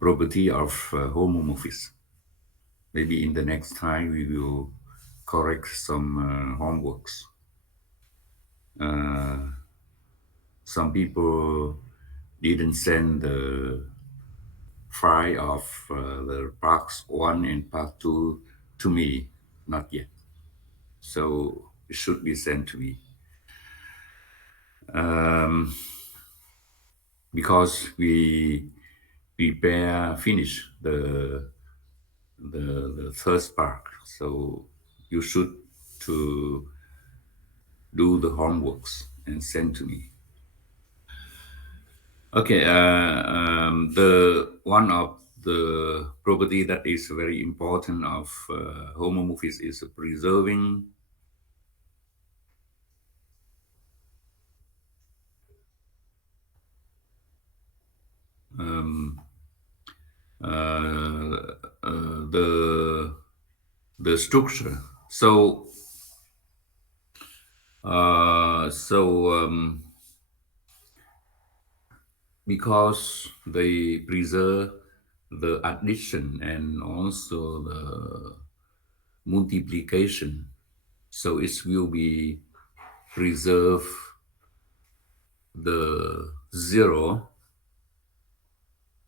property of homomorphism. Maybe in the next time we will correct some homeworks. Some people didn't send the file of the parts 1 and part 2 to me, not yet. So it should be sent to me. Because we finish the first part, so you should to do the homeworks and send to me. Okay, the one of the property that is very important of homomorphism is preserving the structure. So because they preserve the addition and also the multiplication, so it will be preserve the zero,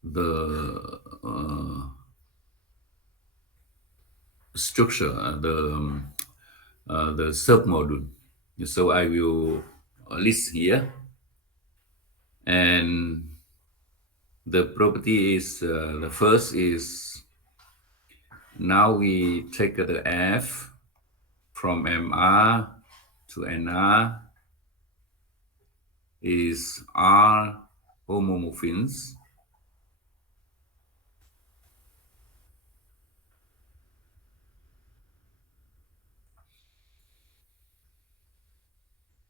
the structure, the submodule. So I will list here, and the property is the first is, now we take the f from MR to NR is R homomorphisms.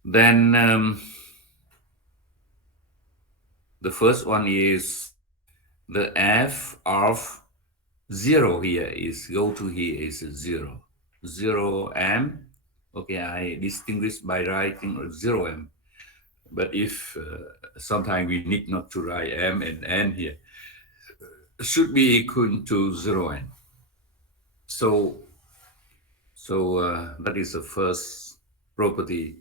Then the first one is the f of 0 here is go to here is 0. 0m. Okay, I distinguish by writing 0m. But if sometimes we need not to write m and n here, should be equal to 0n. So that is the first property.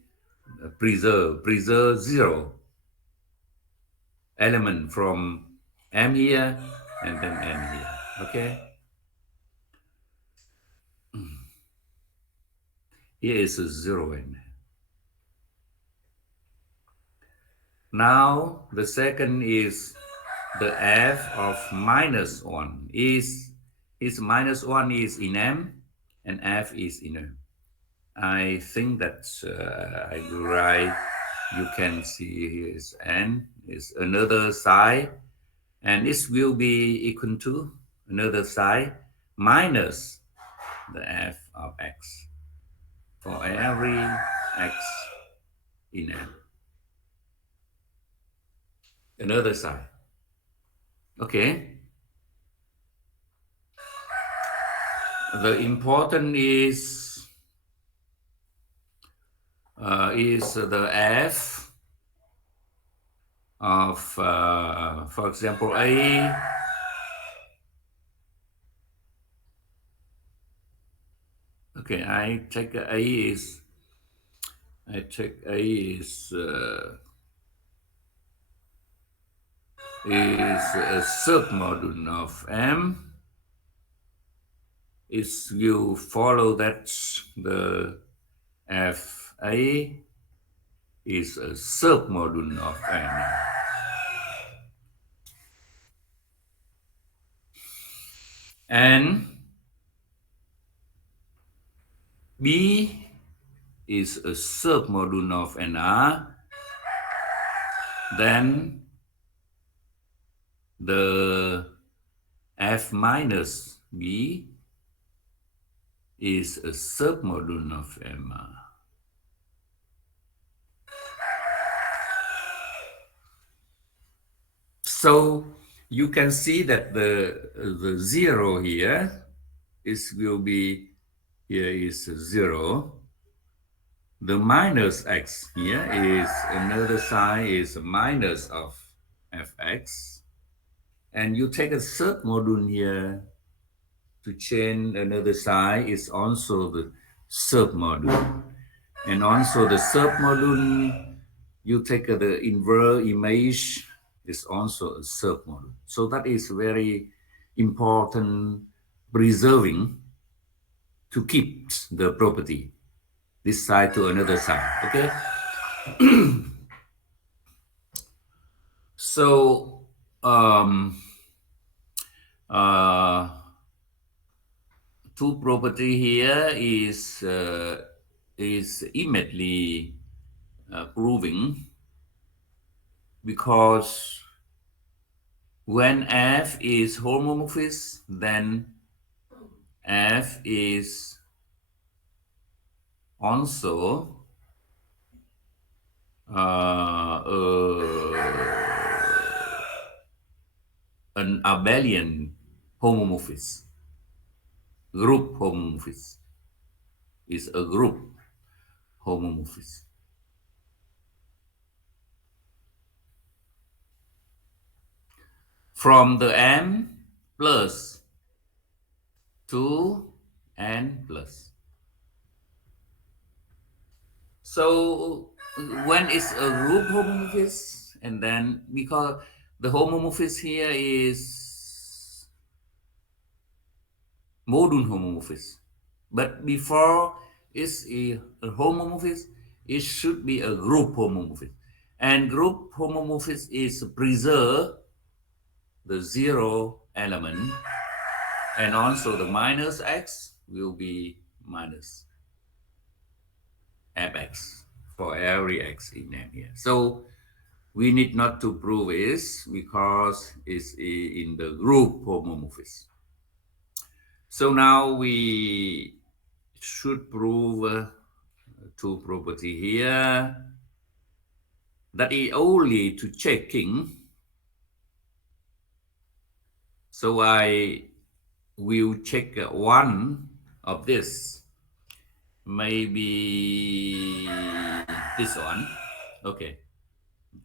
Preserve 0 element from m here and then n here. Okay. Here is a 0n. Now the second is the f of minus 1 is minus 1 is in m and f is in m. I think that I will write, you can see here is n is another side, and this will be equal to another side minus the f of x for every x in n. Another side. Okay. The important is the f of, for example, a. Okay, I take a is a submodule of m. It will follow that the fa is a submodule of n. And b is a submodule of nr. Then the f minus b is a submodule of mr. So you can see that the 0 here will be, here is 0. The minus x here is another sign is minus of fx. And you take a third module here to change another side is also the submodule. And also the submodule, you take the inverse image is also a submodule. So that is very important preserving to keep the property this side to another side. Okay. So uh, two property here is immediately proving, because when F is homomorphic, then F is also an abelian homomorphism. Group homomorphism is a group homomorphism. From the n plus to n plus. So when it's a group homomorphism, and then because the homomorphism here is module homomorphism, but before it's a homomorphism, it should be a group homomorphism, and group homomorphism is preserve the zero element, and also the minus x will be minus fx for every x in M here. So we need not to prove this because it's in the group homomorphism. So now we should prove two property here that is only to checking. So I will check one of this, maybe this one. Okay,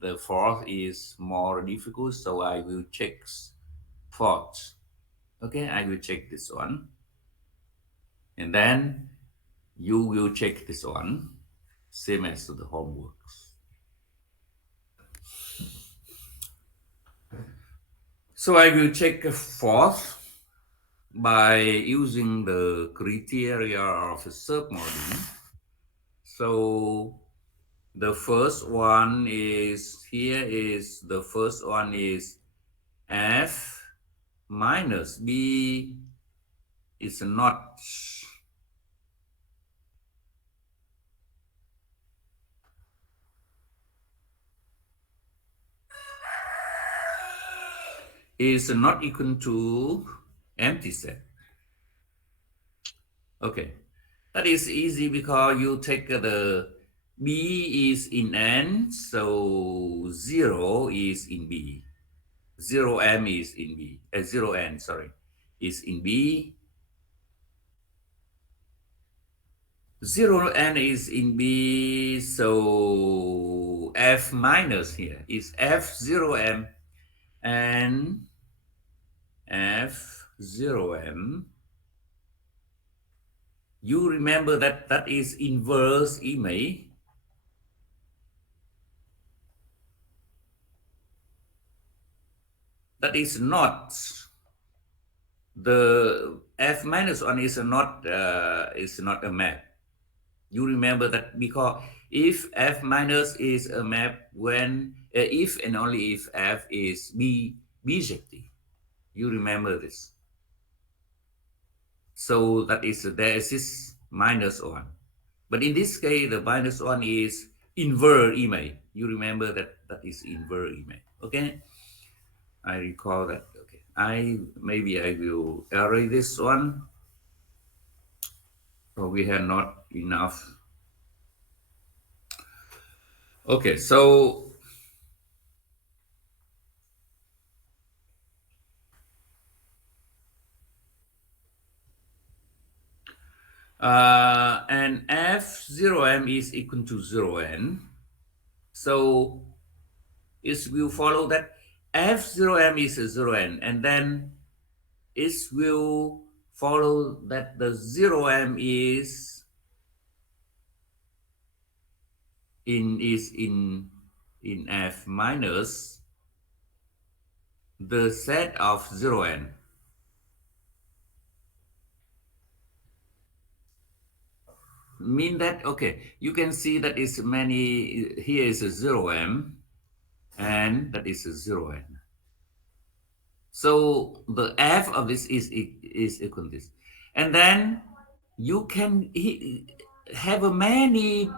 the fourth is more difficult, so I will check fourth. Okay, I will check this one, and then you will check this one, same as the homeworks. So I will check fourth by using the criteria of a submodule. So the first one is here is the first one is f minus b is not equal to empty set. Okay, that is easy because you take the b is in n, so 0 is in b. 0m is in b, 0n, sorry, is in b. 0n is in b, so f minus here is f0m, and f0m, you remember that that is inverse image. That is not the f minus 1 is not a map. You remember that because if f minus is a map when if and only if f is bijective. You remember this. So that is there exists minus 1. But in this case, the minus 1 is inverse image. You remember that that is inverse image. Okay, I recall that. Okay, maybe I will erase this one. So we have not enough. Okay, so and f0m is equal to 0n. So it will follow that f0m is a 0n, and then it will follow that the 0m is in f minus the set of 0n. Mean that, okay, you can see that is many, here is a 0m, and that is a 0n. So the f of this is equal to this. And then you can have a many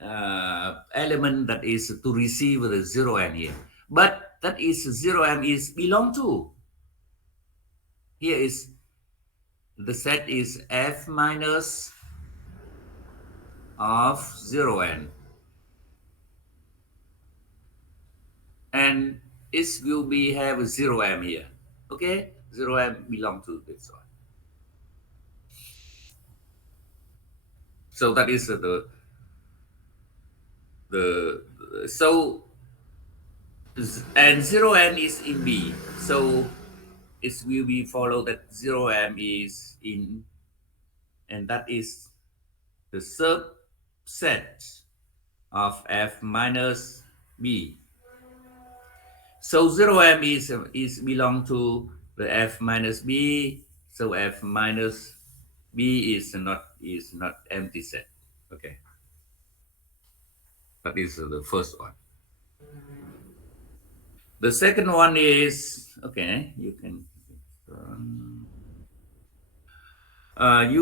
element that is to receive the 0n here. But that is 0m is belong to. Here is the set is f minus of 0n. And it will be have 0m here. Okay? 0m belong to this one. So that is the so and 0n is in B. So it will be follow that 0m is in, and that is the subset of f minus B. So 0m is belong to the f minus B. So f minus B is not empty set. Okay, that is the first one. The second one is, okay, you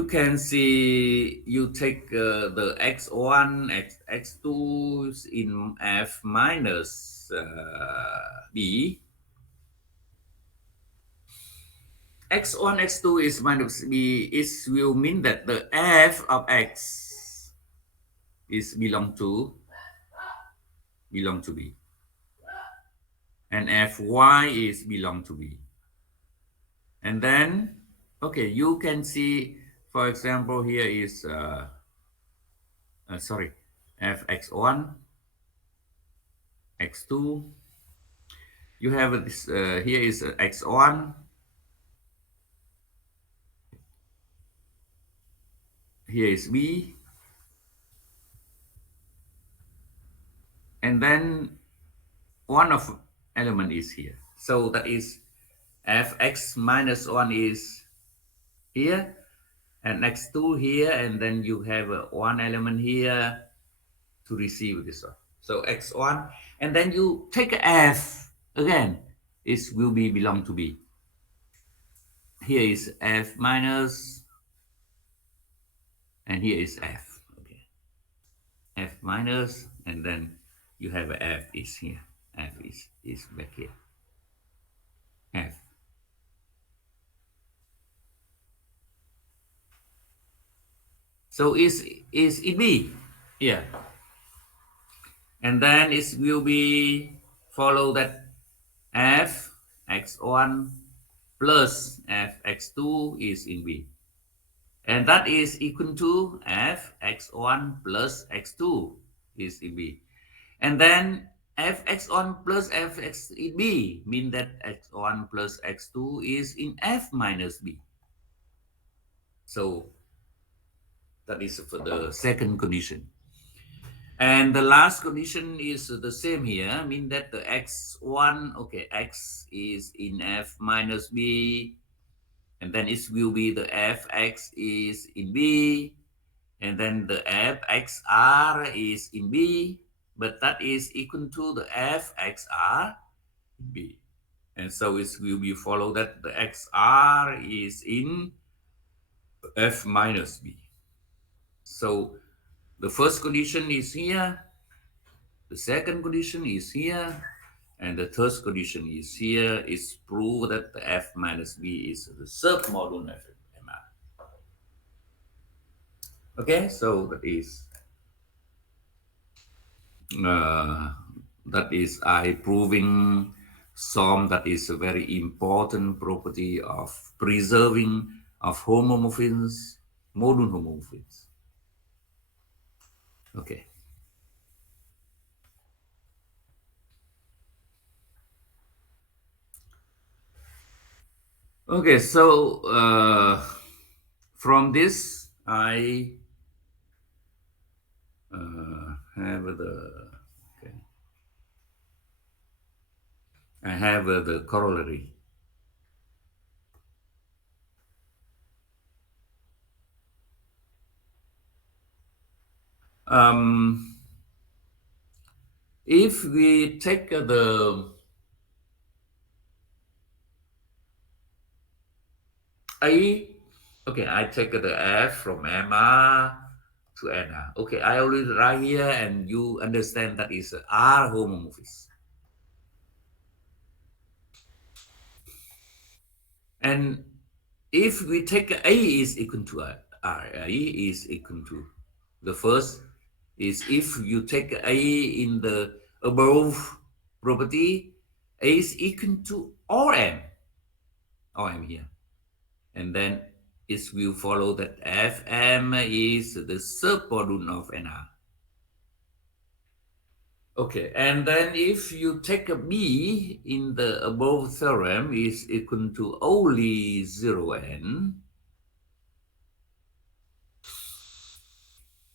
can see, you take the x1, x2 in f minus b. x1, x2 is minus b. It will mean that the f of x is belong to b, and fy is belong to b. And then, okay, you can see, for example, here is sorry, fx1, x2. You have this here is x1, here is b, and then one of element is here. So that is fx minus 1 is here, and x2 here, and then you have one element here to receive this one. So x1, and then you take f again, it will be belong to b. Here is f minus, and here is f. Okay, f minus, and then you have f is here. F is back here. F. So is in B. Yeah. And then it will be follow that f x1 plus f x2 is in B. And that is equal to f x1 plus x2 is in B. And then fx1 plus fx in B mean that x1 plus x2 is in f minus B. So that is for the second condition. And the last condition is the same here, mean that the x1, okay, x is in f minus b, and then it will be the fx is in b, and then the fxr is in b, but that is equal to the fxr in b. And so it will be follow that the xr is in f minus b. So the first condition is here, the second condition is here, and the third condition is here. Is prove that the f minus b is the submodule of MR. Okay, so uh, that is I proving some that is a very important property of preserving of homomorphisms, module homomorphisms. Okay. Okay, so from this, I have okay, I have the corollary. Um, if we take the A, okay, I take the F from MR to NR. Okay, I already write here, and you understand that is R homomorphism. And if we take A is equal to R, A is equal to the first is if you take A in the above property, A is equal to RM here. And then it will follow that Fm is the submodule of NR. Okay, and then if you take a B in the above theorem is equal to only 0n,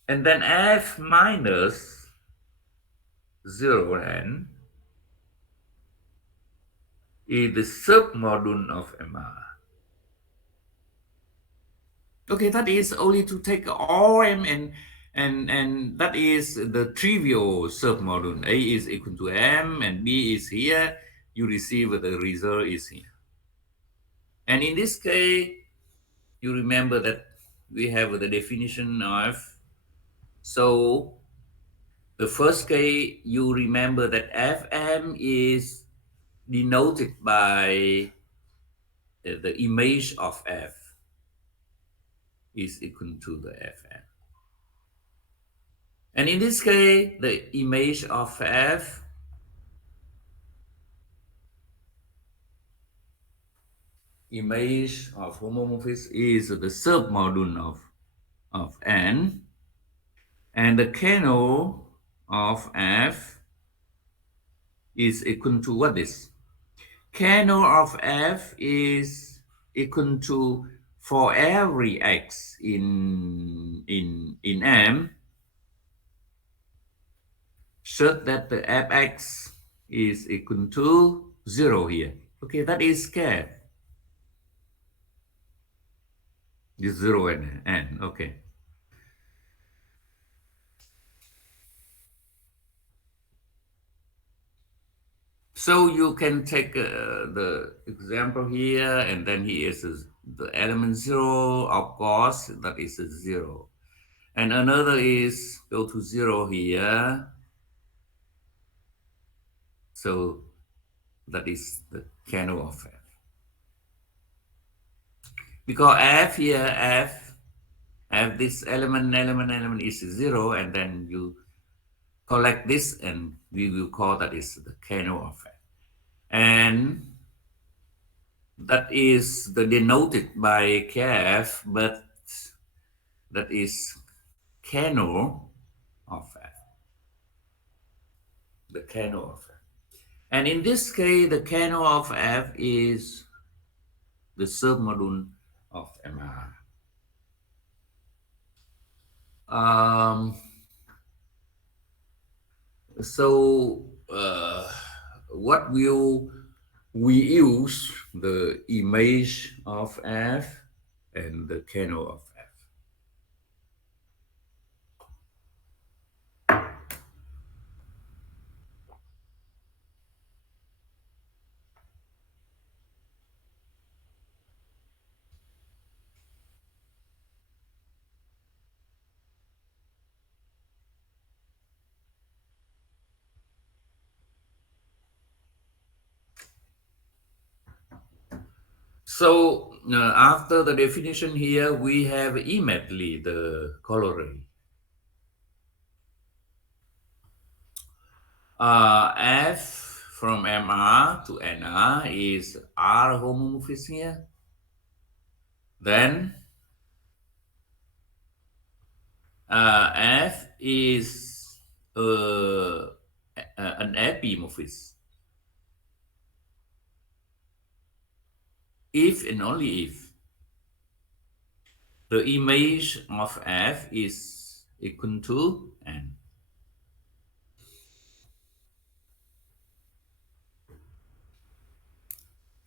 and then F minus 0n is the submodule of MR. Okay, that is only to take RM, and that is the trivial submodule. A is equal to M and B is here. You receive the result is here. And in this case, you remember that we have the definition of, so the first case, you remember that Fm is denoted by the image of F is equal to the Fm. And in this case, the image of F image of homomorphism is the submodule of N, and the kernel of F is equal to what is? Kernel of F is equal to, for every x in M, such that the fx is equal to 0 here. Okay, that is scared. Is 0 and n. Okay. So you can take the example here, and then here is the element 0, of course, that is a 0. And another is go to 0 here. So that is the kernel of F. Because F here, F this element is 0, and then you collect this, and we will call that is the kernel of F. And that is the denoted by KF, but that is kernel of F. The kernel of F. And in this case, the kernel of F is the submodule of MR. So what will we use the image of F and the kernel of F? So after the definition here, we have immediately the corollary. F from MR to NR is R homomorphism here. Then F is an epimorphism. if and only if the image of f is equal to n.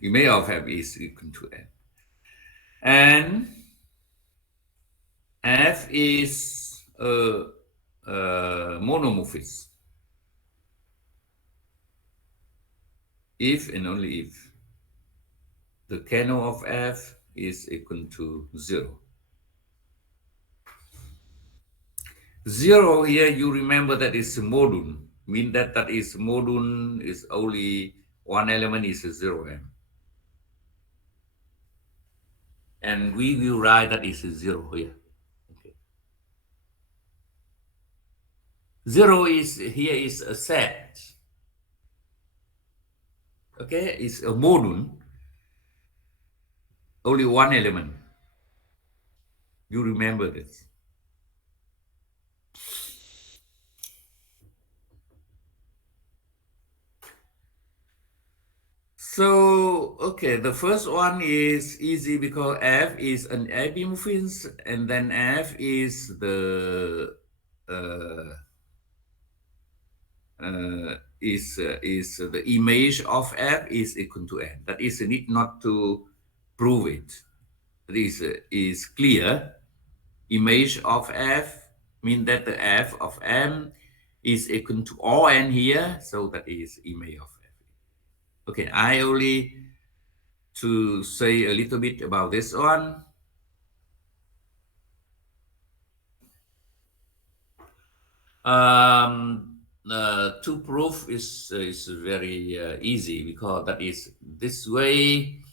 Image of f is equal to n. And f is a monomorphism if and only if the kernel of f is equal to 0. 0 here, you remember that is module. Mean that is module is only one element is 0m. And we will write that is 0 here. Okay. 0 is here is a set. Okay, it's a module. Only one element. You remember this. So, okay, the first one is easy because f is an epimorphism, and then f is the the image of f is equal to n. That is need not to prove it. This is clear. Image of f mean that the f of m is equal to all n here, so that is image of f. Okay, I only to say a little bit about this one. To prove is very easy because that is this way.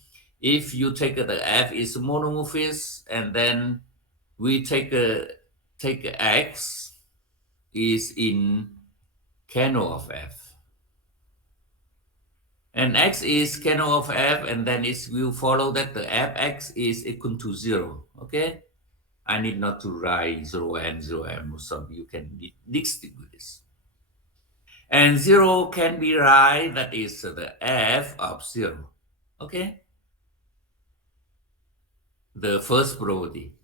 If you take the f is monomorphism and then we take x is in kernel of f, and x is kernel of f, and then it will follow that the fx is equal to 0. Okay, I need not to write 0 and 0m, so you can distinguish this. And 0 can be right, that is the f of 0. Okay, the first property.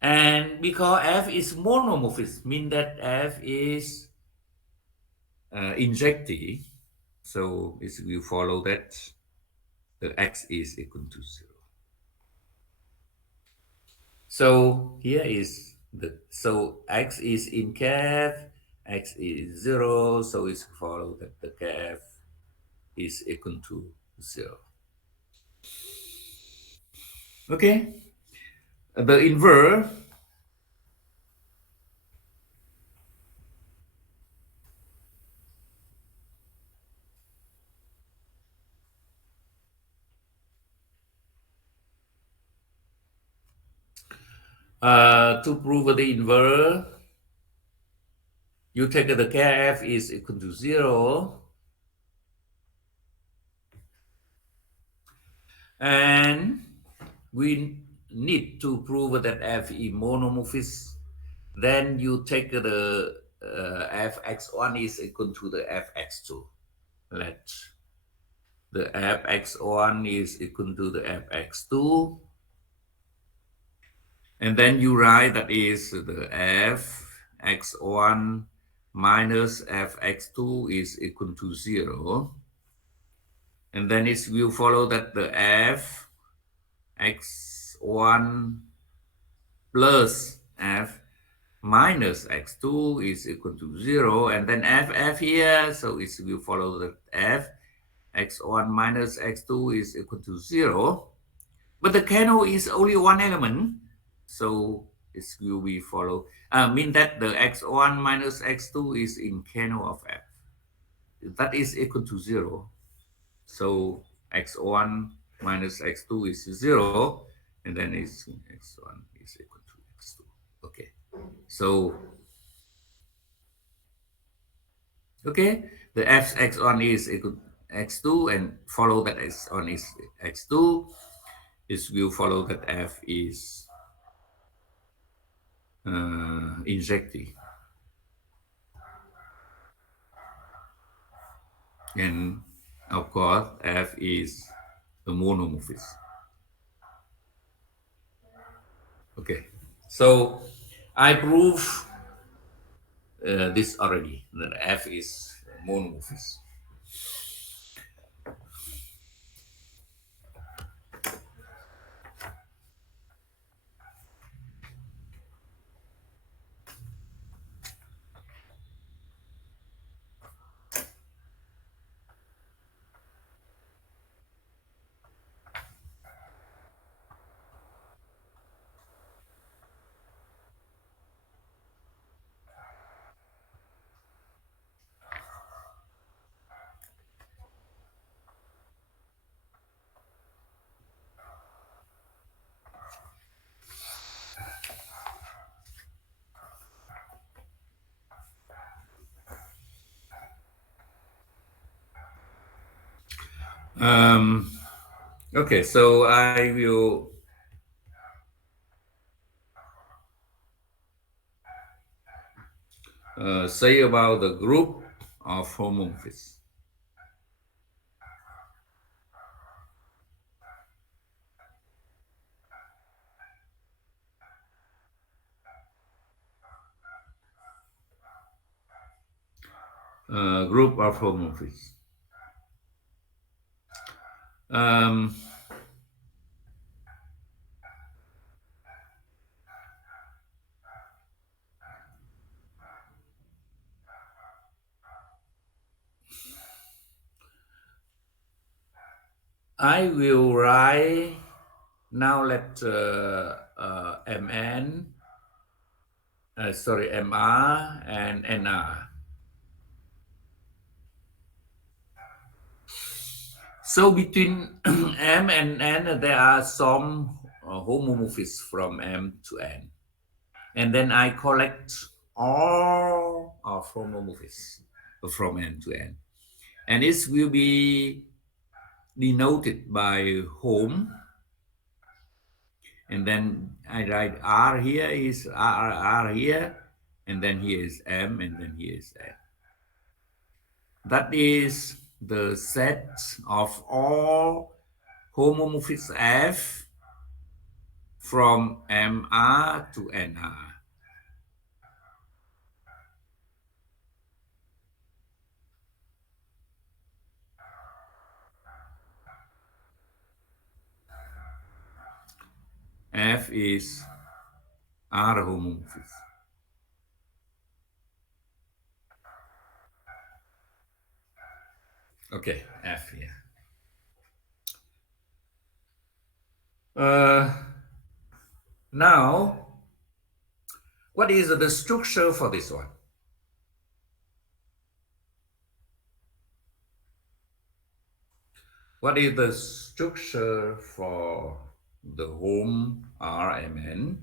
And because f is monomorphism, mean that f is injective, so it will follow that the x is equal to 0. So here is so x is in kf, x is 0, so it's follow that the kf is equal to 0. Okay, the inverse. To prove the inverse, you take the kf is equal to 0, and we need to prove that f is monomorphism. Then you take the fx1 is equal to the fx2. Let the fx1 is equal to the fx2. And then you write that is the fx1 minus fx2 is equal to 0. And then it will follow that the fx1 plus f minus x2 is equal to 0. And then f here, so it will follow that f x1 minus x2 is equal to 0. But the kernel is only one element, so it will be follow. Mean that the x1 minus x2 is in kernel of f. That is equal to 0. So x1 minus x2 is 0, and then it's x1 is equal to x2. Okay. So okay, the fx1 is equal to x2, and follow that x1 is x2. It will follow that f is injective, and of course f is a monomorphism. Okay, so I prove this already, that F is monomorphism. Okay, so I will say about the group of homomorphisms. Group of homomorphisms. Um, I will write now. Let Mn, Mr and Nr. So between M and N, there are some homomorphisms from M to N, and then I collect all of homomorphisms from N to N, and this will be denoted by home. And then I write R here is R here, and then here is M, and then here is N. That is the set of all homomorphisms F from MR to NR. F is R homomorphism. Okay, F here. Now, what is the structure for this one? What is the structure for the home RMN?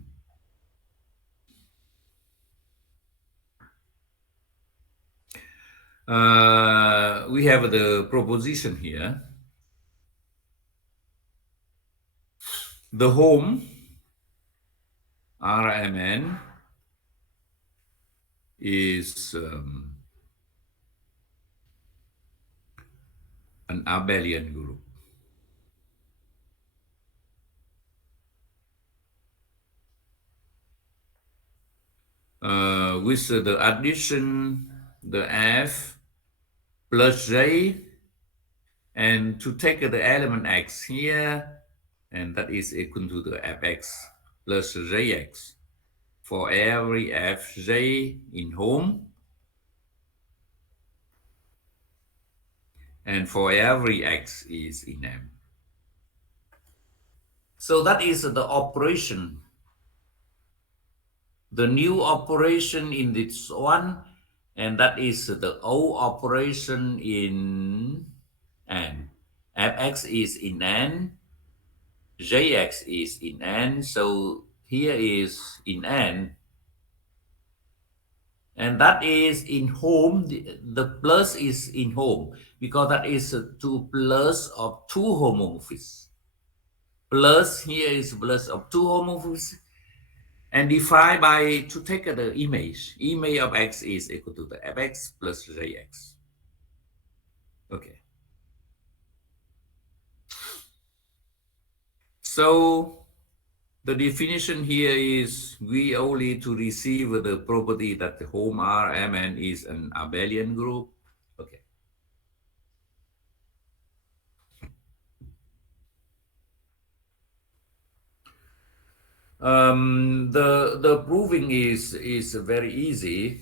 We have the proposition here. The home RMN is an abelian group. With the addition, the F plus J, and to take the element X here, and that is equal to the Fx plus Jx for every Fj in home, and for every X is in M. So that is the operation. The new operation in this one, and that is the O operation in N. Fx is in N, Jx is in N, so here is in N. And that is in home, the plus is in home, because that is 2 plus of 2 homomorphisms. Plus here is plus of 2 homomorphisms. And divide by, to take the image of X is equal to the Fx plus Jx. Okay. So the definition here is we only to receive the property that the home Rmn is an abelian group. Okay. The proving is very easy.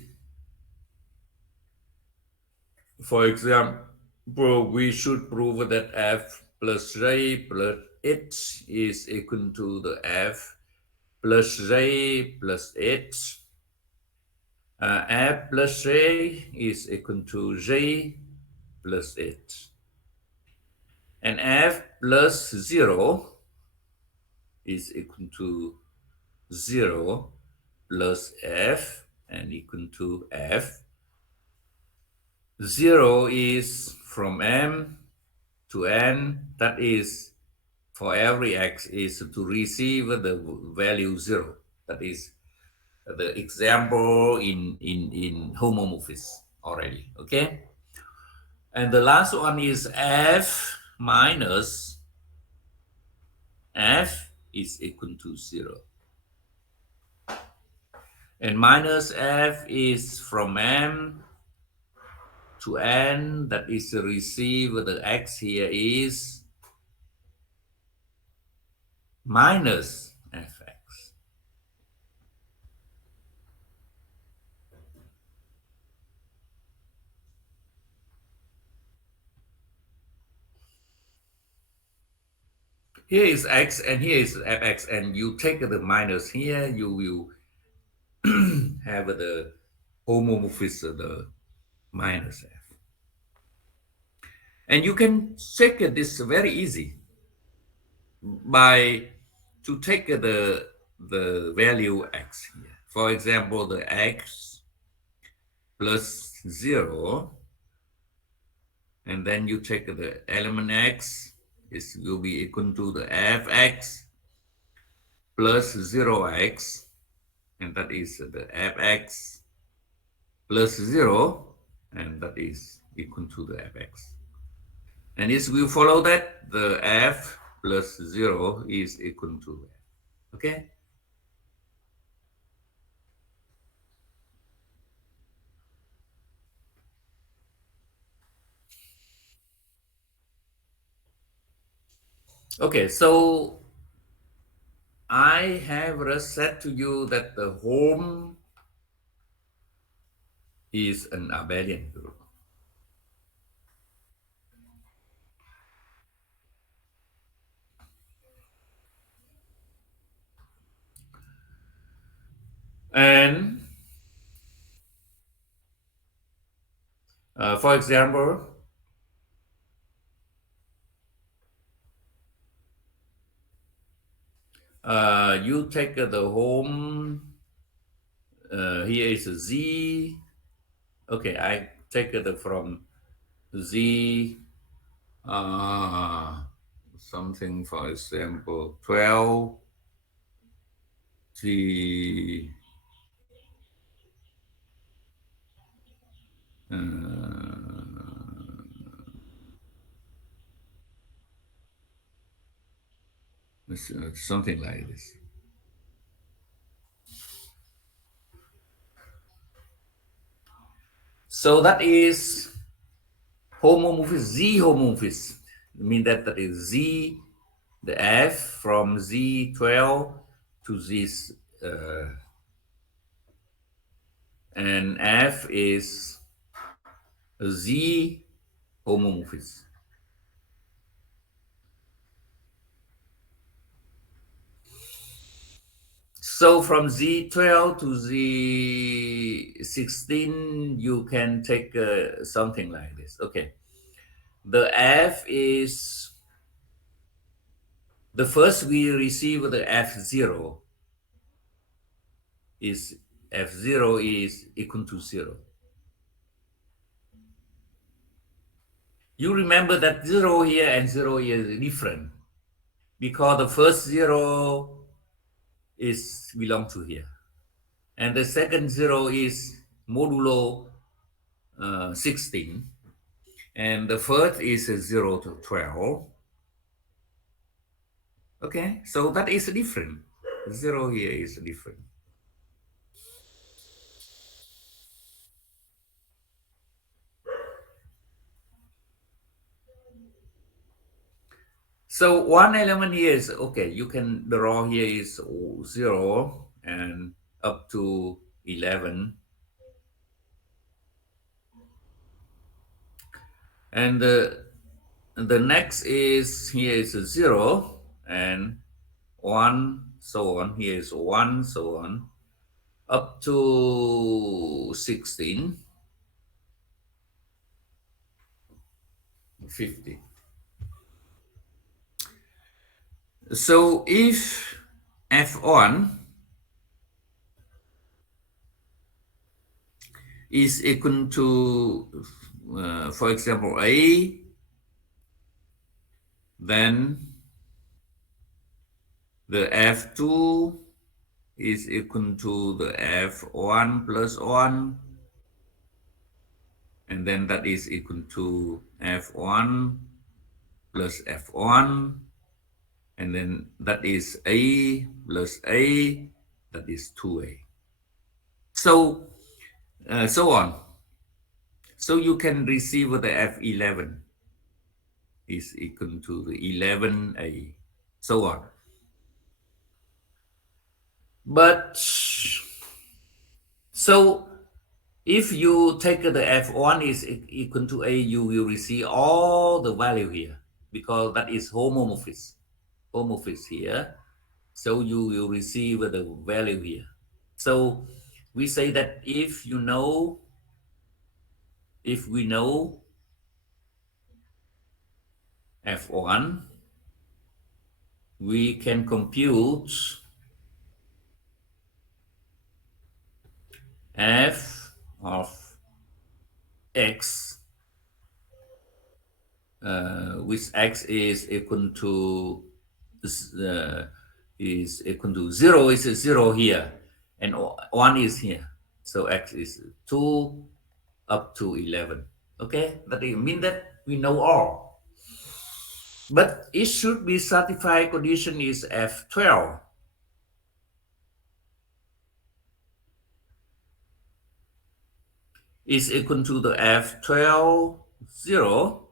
For example, we should prove that f plus j plus h is equal to the f plus j plus h. F plus j is equal to j plus h. And f plus 0 is equal to 0 plus f and equal to f. 0 is from m to n, that is for every x is to receive the value 0. That is the example in homomorphism already, okay? And the last one is f minus f is equal to 0. And minus f is from m to n, that is to receive the x here is minus fx. Here is x and here is fx, and you take the minus here, you will have the homomorphism, the minus f. And you can check this very easy by to take the value x here. For example, the x plus 0, and then you take the element x, is will be equal to the fx plus 0x, and that is the fx plus 0, and that is equal to the fx. And this will follow that the f plus 0 is equal to f. Okay? Okay, so I have just said to you that the home is an abelian group. And for example, you take the home, here is z. Okay, I take it from z, something, for example, 12, z, something like this. So that is homomorphism, z homomorphism. I mean that is z, the f from z12 to this, and f is z homomorphism. So from Z12 to Z16, you can take something like this. Okay. The F is, the first we receive the F0 is, F0 is equal to 0. You remember that 0 here and 0 here is different because the first 0 is belong to here. And the second 0 is modulo 16. And the first is 0 to 12. Okay, so that is different. 0 here is different. So one element here is okay. You can draw here is 0 and up to 11, and the next is here is 0 and 1, so on. Here is 1, so on, up to 16, 50. So if f1 is equal to, for example, a, then the f2 is equal to the f1 plus 1, and then that is equal to f1 plus f1, and then that is a plus a, that is 2a. So, so on. So you can receive the f11 is equal to the 11a, so on. But so if you take the f1 is equal to a, you will receive all the value here because that is homomorphism here. So you will receive the value here. So we say that if we know f1, we can compute f of x, which x is equal to 0 is 0 here, and 1 is here. So x is 2 up to 11. Okay, that means that we know all. But it should be satisfied condition is f12. Is equal to the f12 0,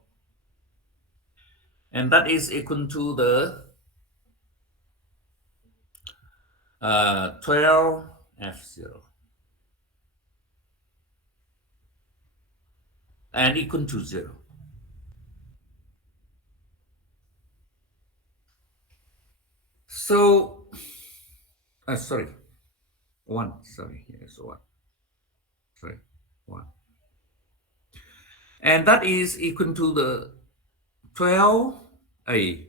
and that is equal to the 12 f0 and equal to 0. So, sorry, 1. Sorry, here's 1. Sorry, 1. And that is equal to the 12a.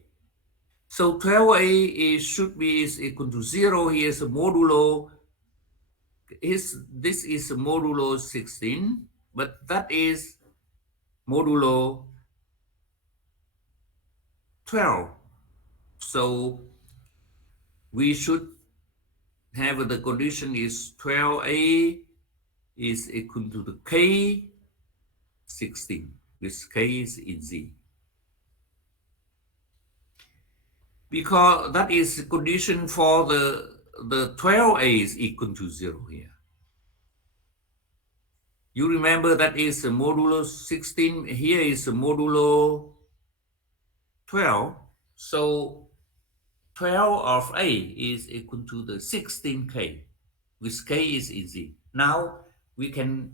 So 12a should be is equal to 0. Here's a modulo. This is modulo 16, but that is modulo 12. So we should have the condition is 12a is equal to the k 16, which k is in z. Because that is condition for the 12a is equal to 0 here. You remember that is a modulo 16, here is a modulo 12. So 12 of a is equal to the 16k, which k is easy. Now we can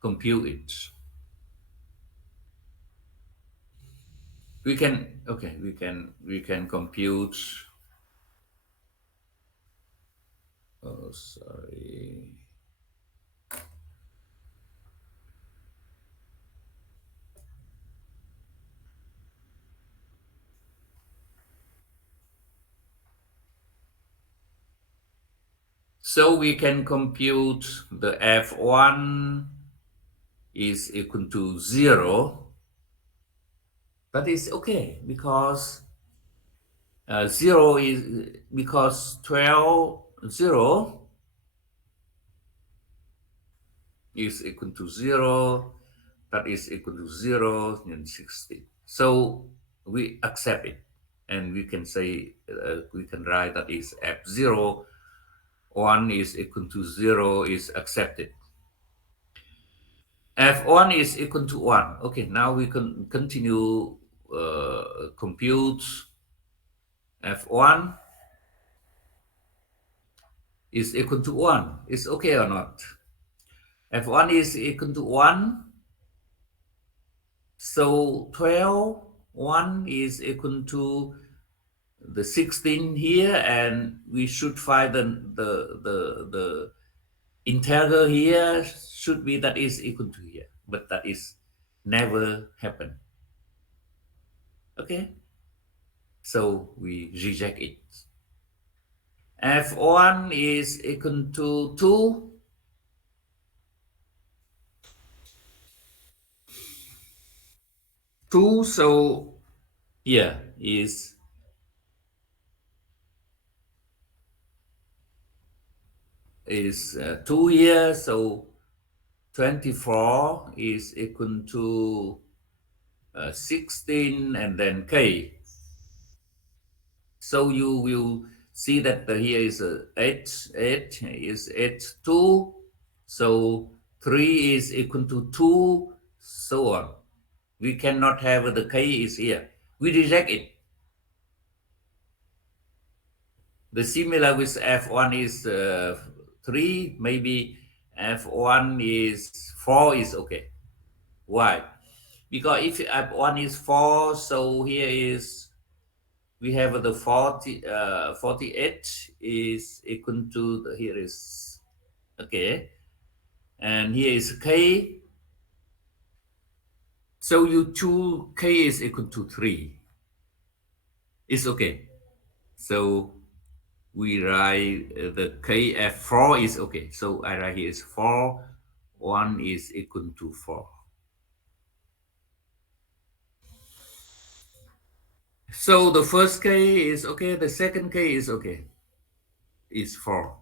compute it. We can compute. Oh, sorry. So we can compute the f1 is equal to 0. That is okay because 0 is because 0 is equal to 0. That is equal to 0 and 16. So we accept it, and we can say we can write that is f0 1 is equal to 0 is accepted. F1 is equal to 1. Okay, now we can continue compute F1 is equal to 1. It's okay or not? F1 is equal to 1. So 12, 1 is equal to the 16 here, and we should find the integer here should be that is equal to here, but that is never happen. Okay, so we reject it. F1 is equal to 2. So here is 2 here, so 24 is equal to 16 and then k. So you will see that here is 8 is 8 2, so 3 is equal to 2, so on. We cannot have the k is here, we reject it. The similar with f1 is 3, maybe f1 is 4 is okay. Why? Because if f1 is 4, so here is we have the 48 is equal to here is okay, and here is k. So you choose k is equal to 3. It's okay. So we write the kf4 is okay. So I write here is 4. 1 is equal to 4. So the first k is okay. The second k is okay. Is 4.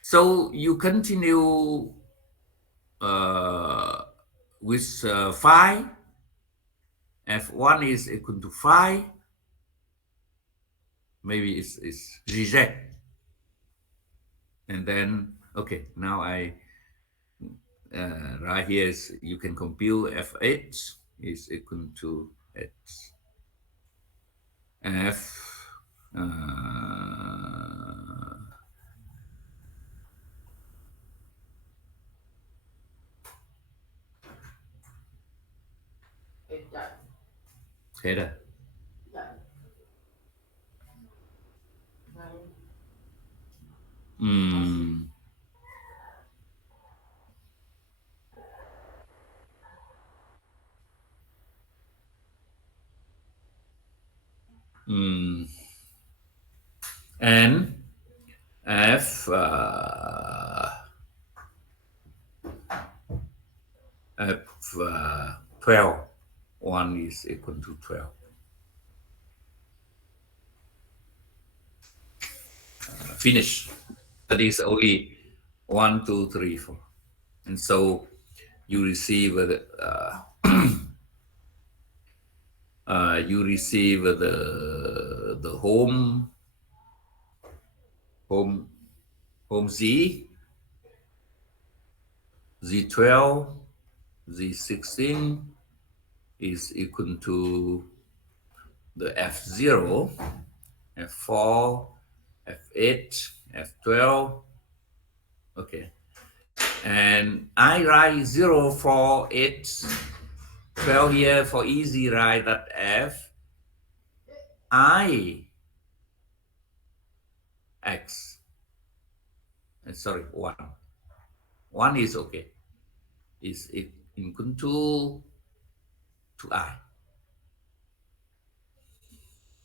So you continue with 5. F1 is equal to 5. Maybe it's reject. And then, okay, now I right here is you can compute F8 is equal to H. F thế rồi. Mm, mm. And F F 12. 1 is equal to 12. Finish. That is only 1, 2, 3, 4. And so you receive you receive the home Z, Z12, Z16 is equal to the F0, F4, F8, F12. Okay. And I write 0 for 8, 12 here for easy write that F I X. Sorry, 1. 1 is okay. Is it equal to I?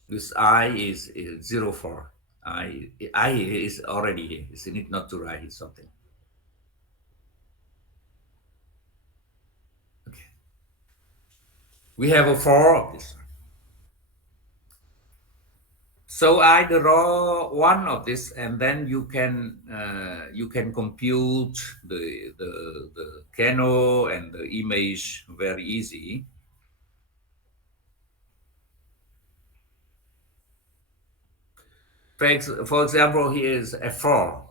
This I is 0 for I is already here. It's need not to write something. Okay. We have a 4 of this. So I draw one of this, and then you can compute the kernel and the image very easy. For example, here is F4.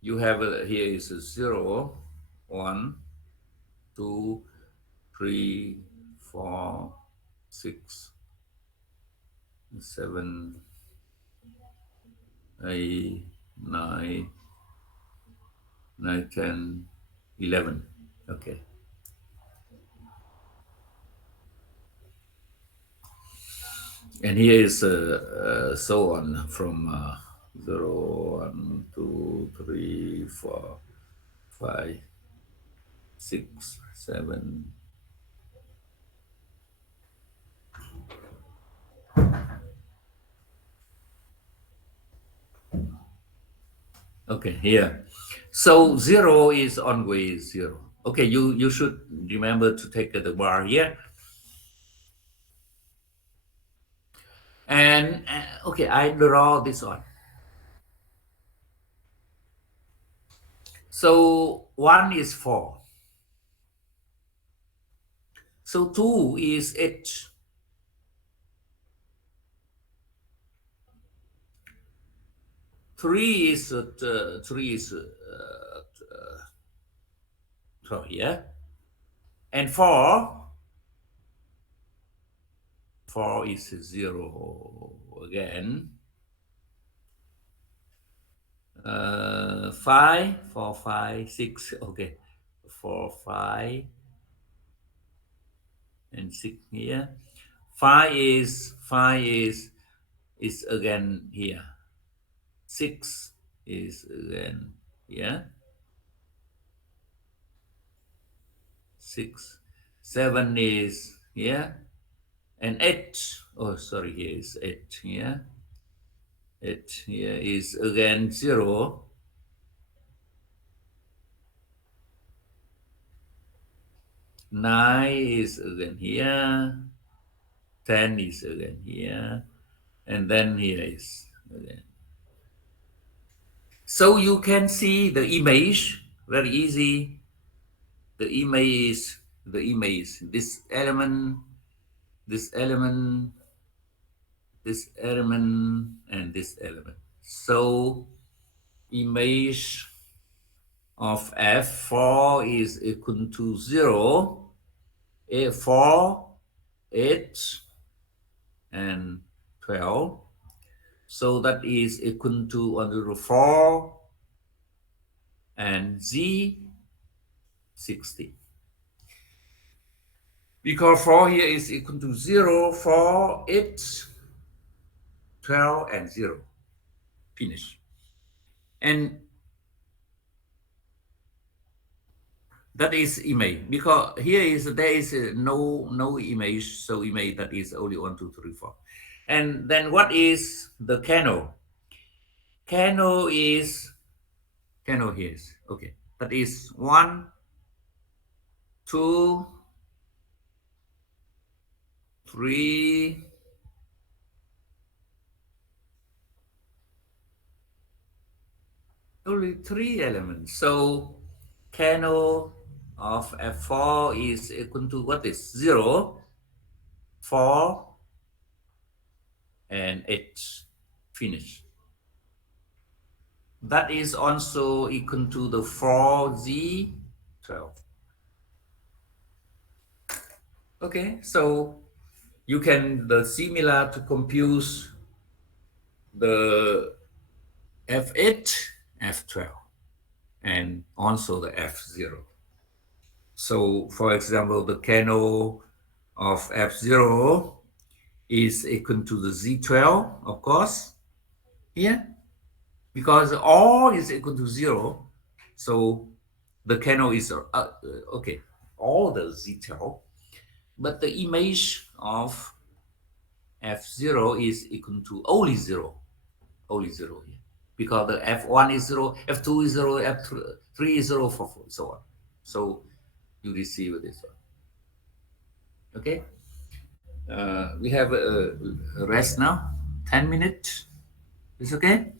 You have here is 0, 1, 2, 3, 4, 6, 7, 8, 9, 10, 11. Okay. And here is so on from 0, 1, 2, 3, 4, 5, 6, 7. Okay, here. So 0 is always 0. Okay, you should remember to take the bar here. And okay, I draw this one. So 1 is 4. So 2 is H. 3 is 12 here. And 4 is 0 again. 5, 4, 5, 6. Okay, 4, 5, and 6 here. 5 is again here. 6 is again here. 6, 7 is here, and 8. Oh, sorry, here is 8 here. 8 here is again 0. 9 is again here. 10 is again here, and then here is again. So you can see the image very easy. The image this element, this element, this element, and this element. So image of F4 is equal to 0, 4, 8, and 12. So that is equal to 1 over 4 and Z 60. Because 4 here is equal to 0, 4, 8, 12, and 0. Finish. And that is image. Because here is there is no image, so image that is only 1, 2, 3, 4. And then what is the kernel? Kernel here is okay. That is 1, 2, 3, only 3 elements. So kernel of F4 is equal to what is 0, 4, and 8. Finish. That is also equal to the 4Z12. Okay, so you can similar to compute the F8, F12, and also the F0. So for example, the kernel of F0 is equal to the Z12, of course, here, because all is equal to 0. So the kernel is, okay, all the Z12, but the image of F0 is equal to only 0 here. Because the F1 is 0, F2 is 0, F3 is 0, so on. So you receive this one. Okay? We have a rest now, 10 minutes. It's okay?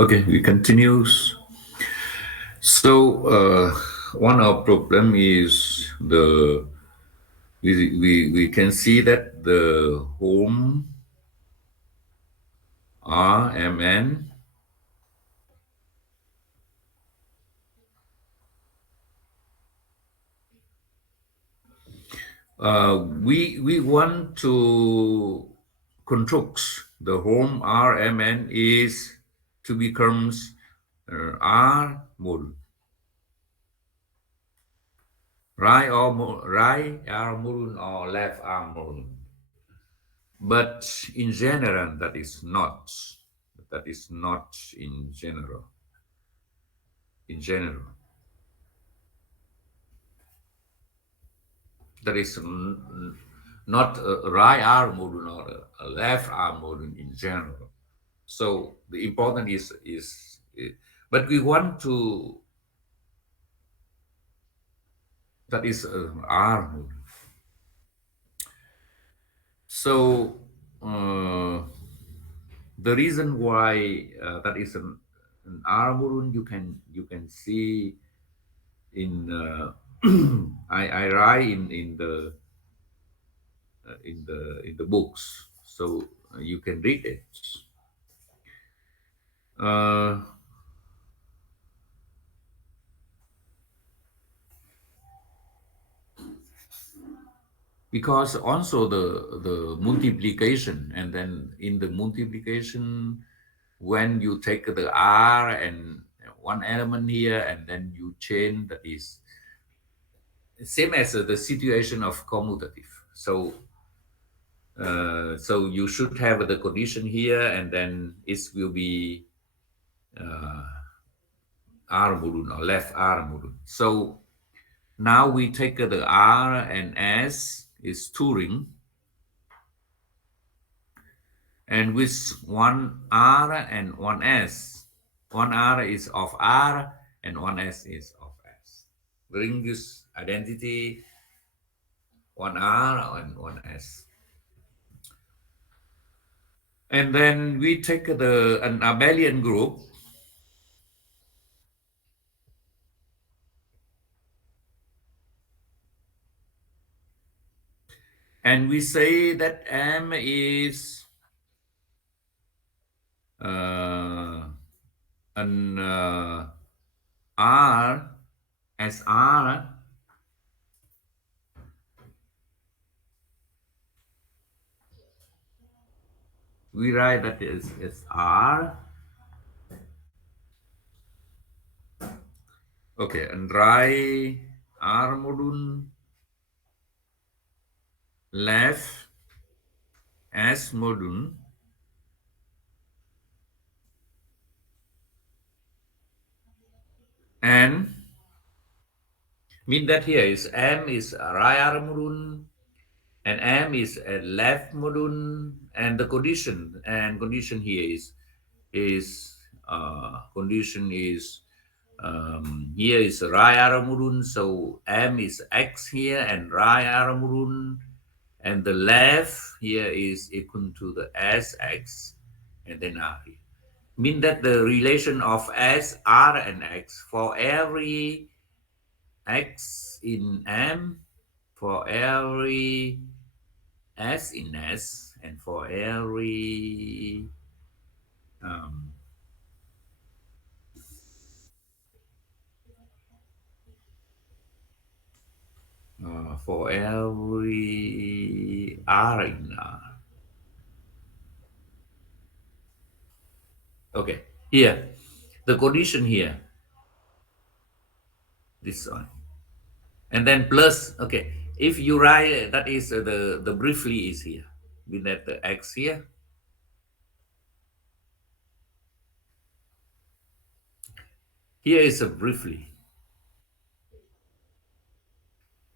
Okay, we continue. So one of problem is we can see that the home RMN, we want to construct the home RMN is to becomes R module, right arm module or left arm module. But in general, that is not. That is not in general. In general, that is not a right arm module or a left arm module in general. So the important but we want to that is R module. So the reason why that is an R module, you can see in I write in the books, so you can read it. Uh, because also the multiplication, and then in the multiplication, when you take the R and one element here, and then you change, that is same as the situation of commutative. So you should have the condition here, and then it will be R module or left R module. So now we take the R and S is Turing, and with one R and one S. One R is of R and one S is of S. Bring this identity, one R and one S. And then we take an abelian group, and we say that M is an R as R. We write that is R. Okay, and write R module left S module, and mean that here is M is a right R module and M is a left module, and the condition here is condition is here is right arrow module, so M is X here and right arrow module, and the left here is equal to the SX and then R here. Mean that the relation of S, R, and X for every X in M, for every S in S, and for every um, for every R in R. Okay, here, the condition here, this one. And then plus, okay, if you write, that is the briefly is here, with that the X here. Here is a briefly.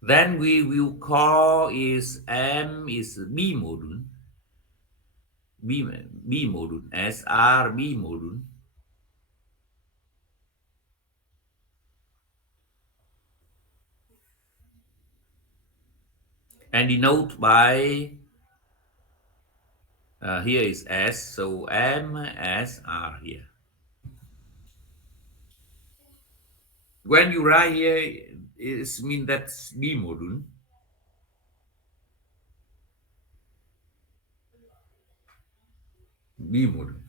Then we will call is M is B module, B module, SR B module, and denote by here is S, so M S R here. When you write here, it means that's B module. B module.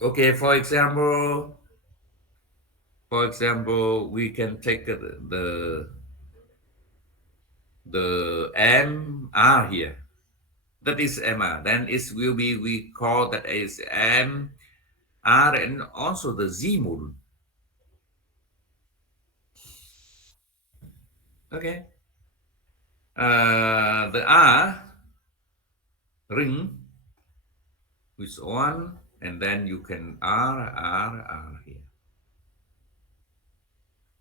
Okay, for example, we can take the M R here. That is MR. Then it will be, we call that as M R and also the Z module. Okay. The R ring with one, and then you can R here.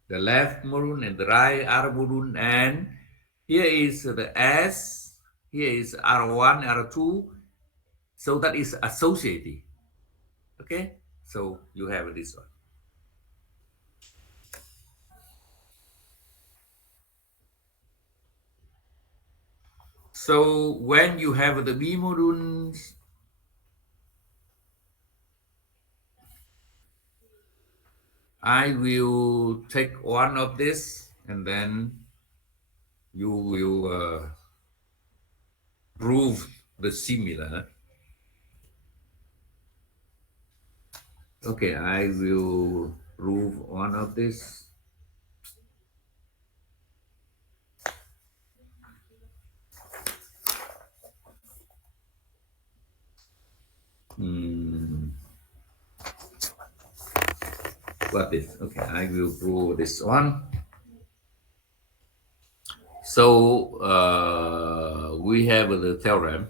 The left module and the right R module, and here is the S, here is R1, R2, so that is associative. Okay, so you have this one. So when you have the B modules, I will take one of this, and then you will prove the similar. Okay, I will prove one of this. What is? Okay, I will prove this one. So we have the theorem.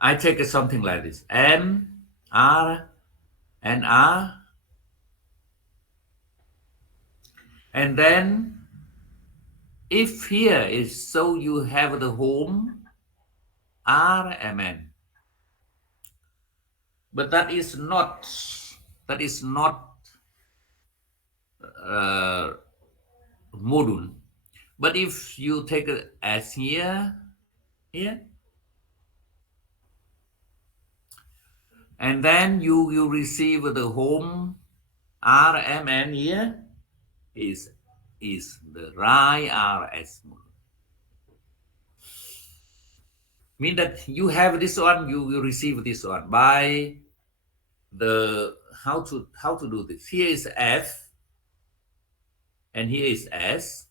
I take something like this: M, R, and R, and then if here is so you have the home R M N, but that is not uh, module. But if you take it as here, and then you receive the home RMN here is the right RS module. Mean that you have this one, you will receive this one by the how to do this. Here is F, and here is S,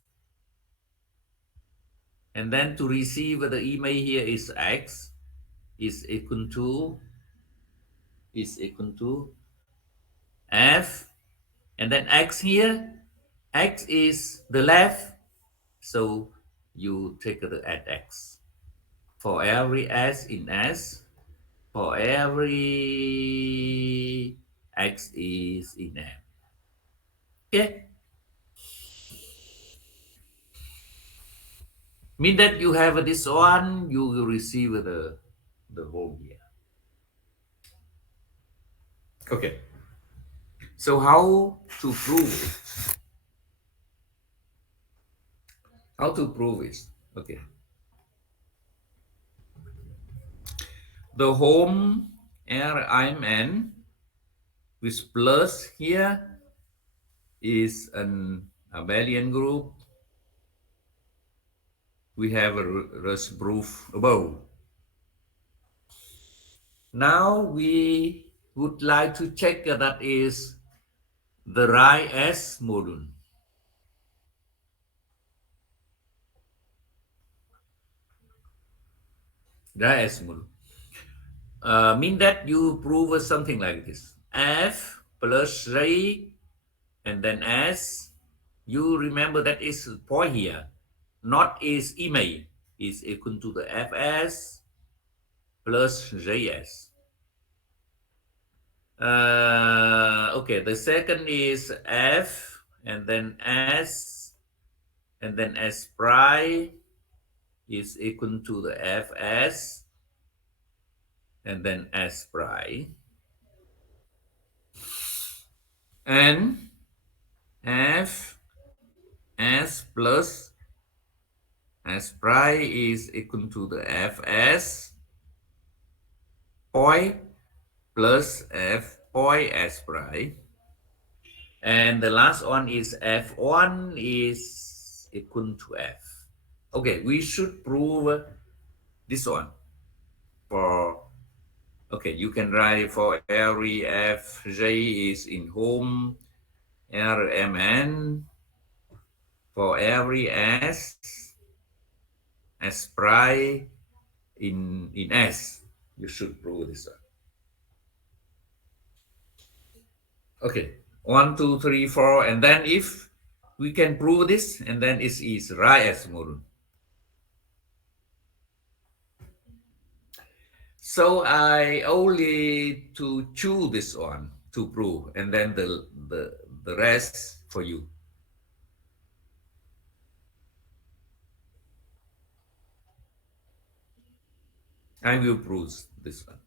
and then to receive the email here is X is equal to F, and then X here, X is the left, so you take the at X. For every S in S, for every X is in M. Okay? Mean that you have this one, you will receive the whole here. Okay. So how to prove it? How to prove it? Okay. The home RMN with plus here is an abelian group. We have a rest proof above. Now we would like to check that is the right S module. Right S module. Mean that you prove something like this. F plus J and then S. You remember that is point here, not is email, is equal to the Fs plus JS. Okay, the second is F and then S and then S prime is equal to the Fs and then S prime and F S plus S prime is equal to the Fs point plus F point S prime. And the last one is F1 is equal to F. Okay, we should prove this one for, okay, you can write for every F, J is in home, RMN, for every S prime in S. You should prove this one. Okay, 1, 2, 3, 4, and then if we can prove this, and then it is right as module. So I only to choose this one to prove, and then the rest for you. I will prove this one.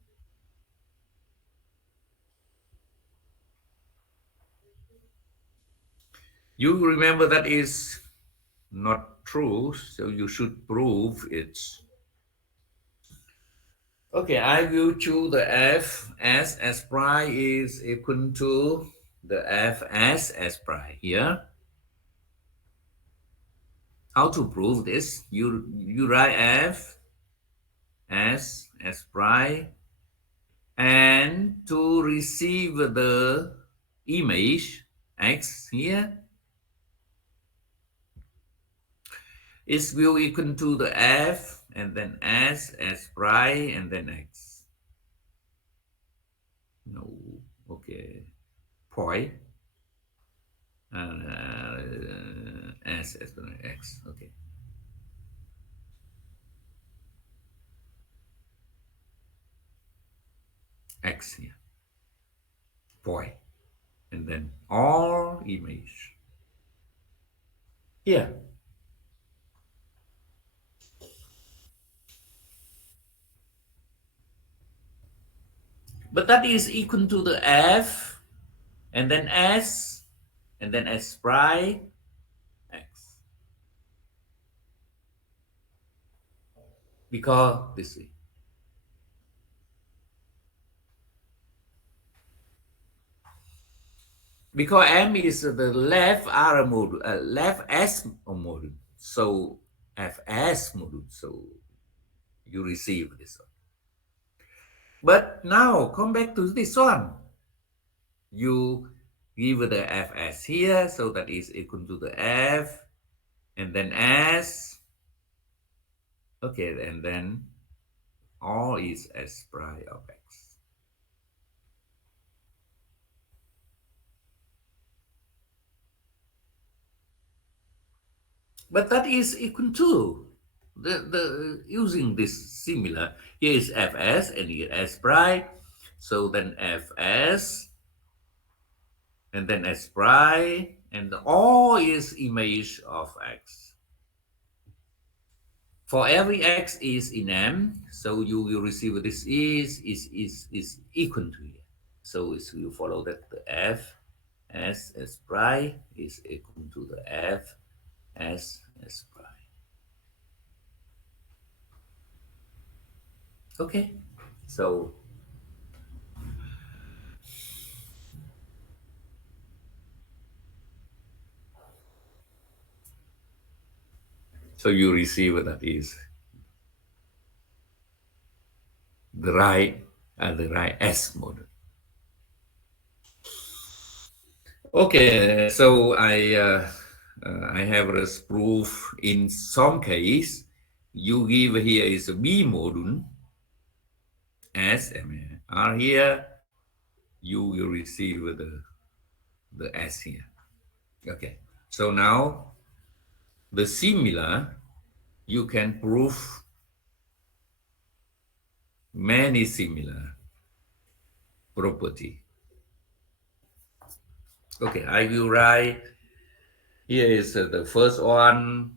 You remember that is not true, so you should prove it. Okay, I will choose the F as S prime is equal to the F as S prime here. How to prove this? You write F as S prime, and to receive the image X here, it will equal to the F and then S prime and then X. No, okay, point S prime X. Okay. X here, point, and then all image here. But that is equal to the F and then S and then S prime X. Because this is. Because M is the left R module, left S module. So Fs module. So you receive this one. But now come back to this one. You give the Fs here, so that is equal to the F and then S. Okay, and then all is S prime of X. But that is equal to the using this similar. Here is Fs and here S prime. So then Fs and then S prime, and all is image of X. For every X is in M, so you will receive this is equal to here. So it will follow that the F S prime is equal to the F S prime. Okay, so you receive that is the right S model. Okay, so I have this proof. In some case, you give here is a B module S R here, you will receive the S here. Okay, so now the similar you can prove many similar property. Okay, I will write. Here is the first one.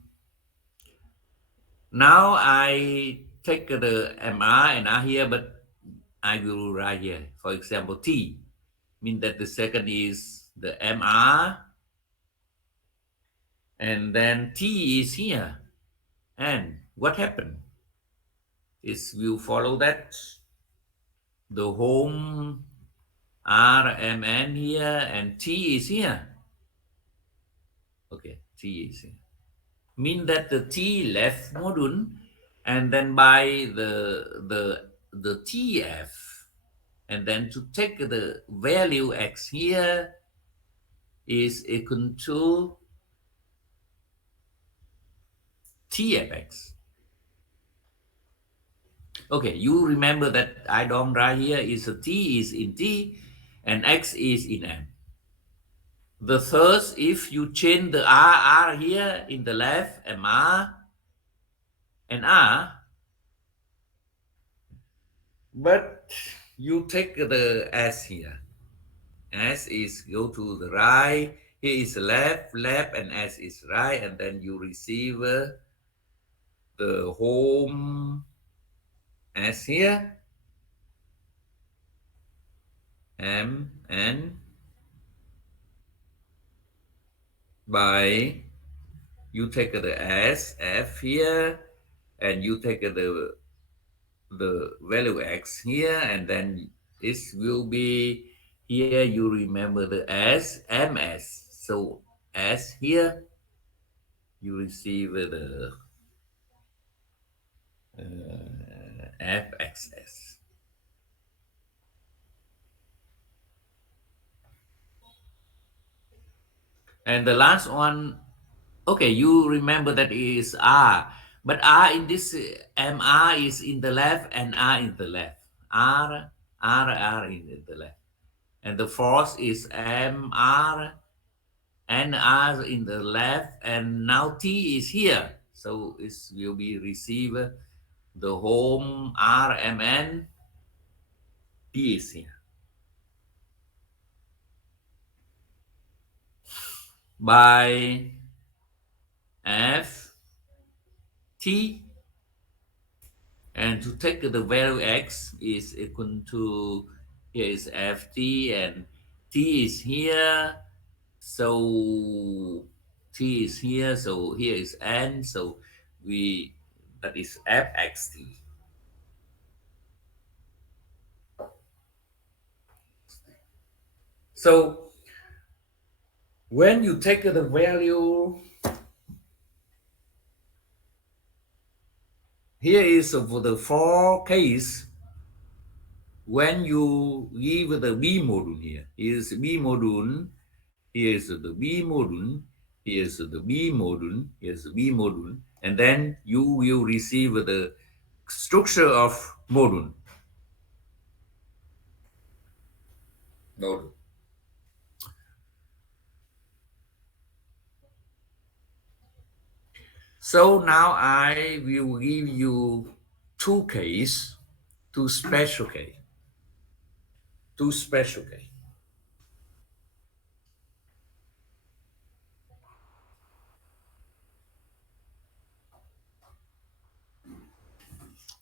Now I take the MR and R here, but I will write here. For example, T means that the second is the MR, and then T is here. And what happened is will follow that the home RMN here and T is here. Okay, T is here. Mean that the T left module, and then by the TF, and then to take the value x here is equal to TFX. Okay, you remember that I don't write here is a T is in T and X is in M. The third, if you change the R here in the left, MR and R, but you take the S here. S is go to the right, here is left, left, and S is right, and then you receive the home S here, M, N, by you take the S, F here, and you take the value X here, and then this will be here you remember the S, MS. So S here, you receive the FXS. And the last one, okay, you remember that is R, but R in this MR is in the left and R in the left. R in the left. And the fourth is MR and R in the left, and now T is here. So it will be receive the home RMN, T is here. By F, T, and to take the value X is equal to, here is FT and T is here. So T is here, so here is N, so we, that is FXT. So when you take the value, here is for the four case, when you give the B module here, is B module, here is the B module, here is the B module, here is the B module, and then you will receive the structure of module. Module. So now I will give you two case, two special case, two special case.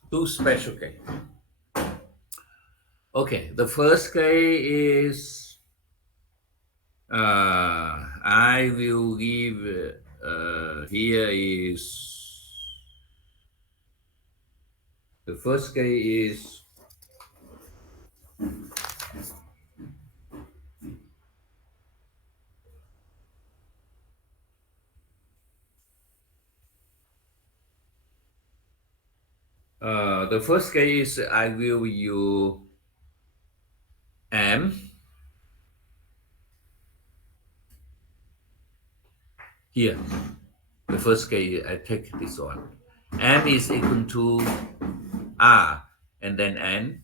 Two special case. Okay, the first case is I will give here is the first case is the first case is I will use M here. The first case I take this one. M is equal to R and then N.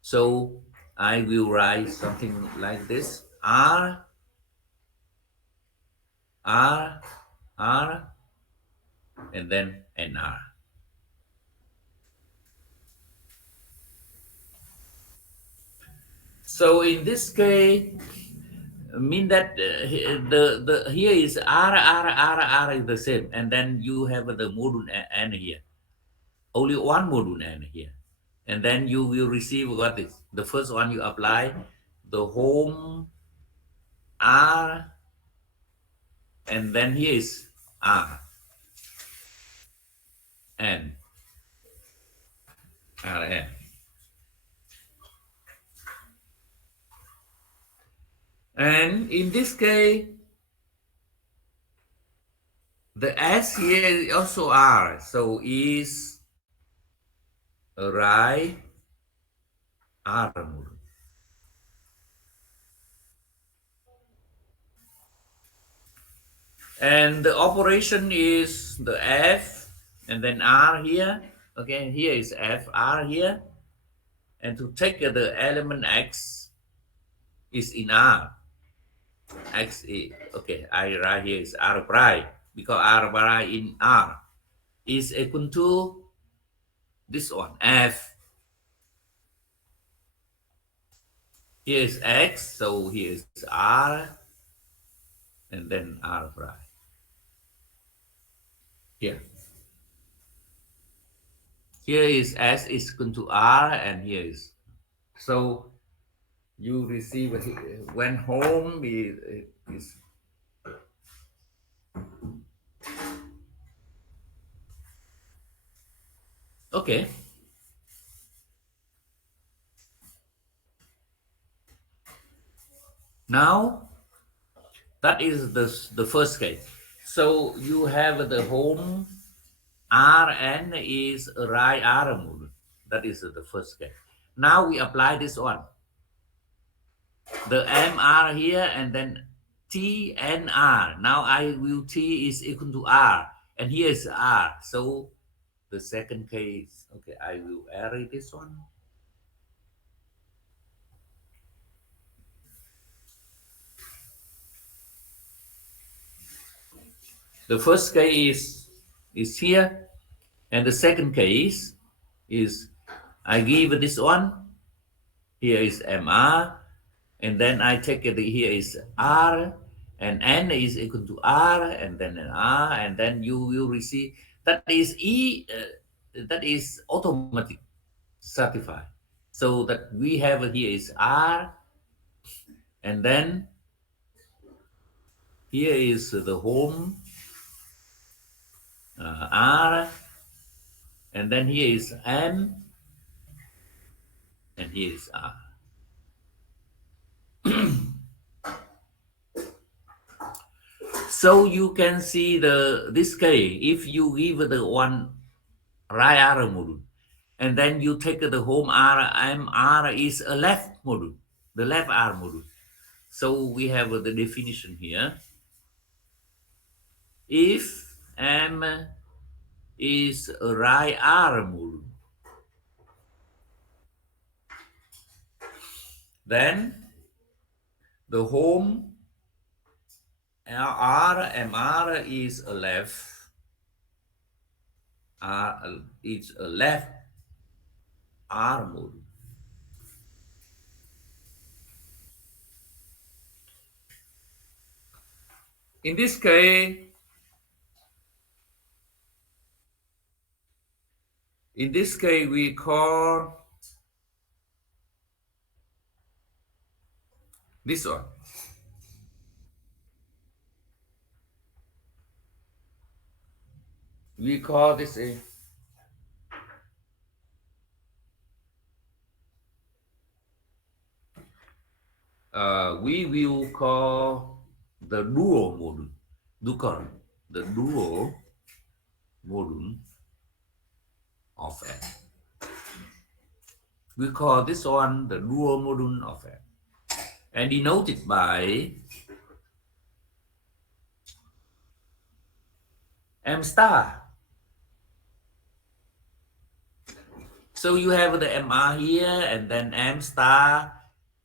So I will write something like this: R, R, R, and then NR. So in this case, mean that the here is r is the same, and then you have the module n here, only one module n here, and then you will receive what is the first one you apply the home r, and then here is r n r n, and in this case the s here is also r, so is a right r module. And the operation is the f and then r here. Okay, here is f r here, and to take the element x is in r. X is okay. I write here is r prime because r prime in r is equal to this one f. Here is x, so here is r, and then r prime here. Here is s is equal to r, and here is so you receive when home is okay. Now that is the first case. So you have the home Rn is a right R module. That is the first case. Now we apply this one. The MR here and then T and R. Now I will T is equal to R, and here is R. So the second case, okay, I will array this one. The first case is here, and the second case is I give this one. Here is MR, and then I take it here is R, and N is equal to R, and then an R, and then you will receive that is E, that is automatic certified. So that we have here is R, and then here is the home R, and then here is M, and here is R. So you can see this case, if you give the one right R module, and then you take the home R, M R is a left module, the left R module. So we have the definition here. If M is a right R module, then the home R M R is a left R is a left R module. In this case, we call this one. We call this a we will call the dual module. The dual module of F. We call this one the dual module of F, and denoted by M star. So you have the MR here, and then M star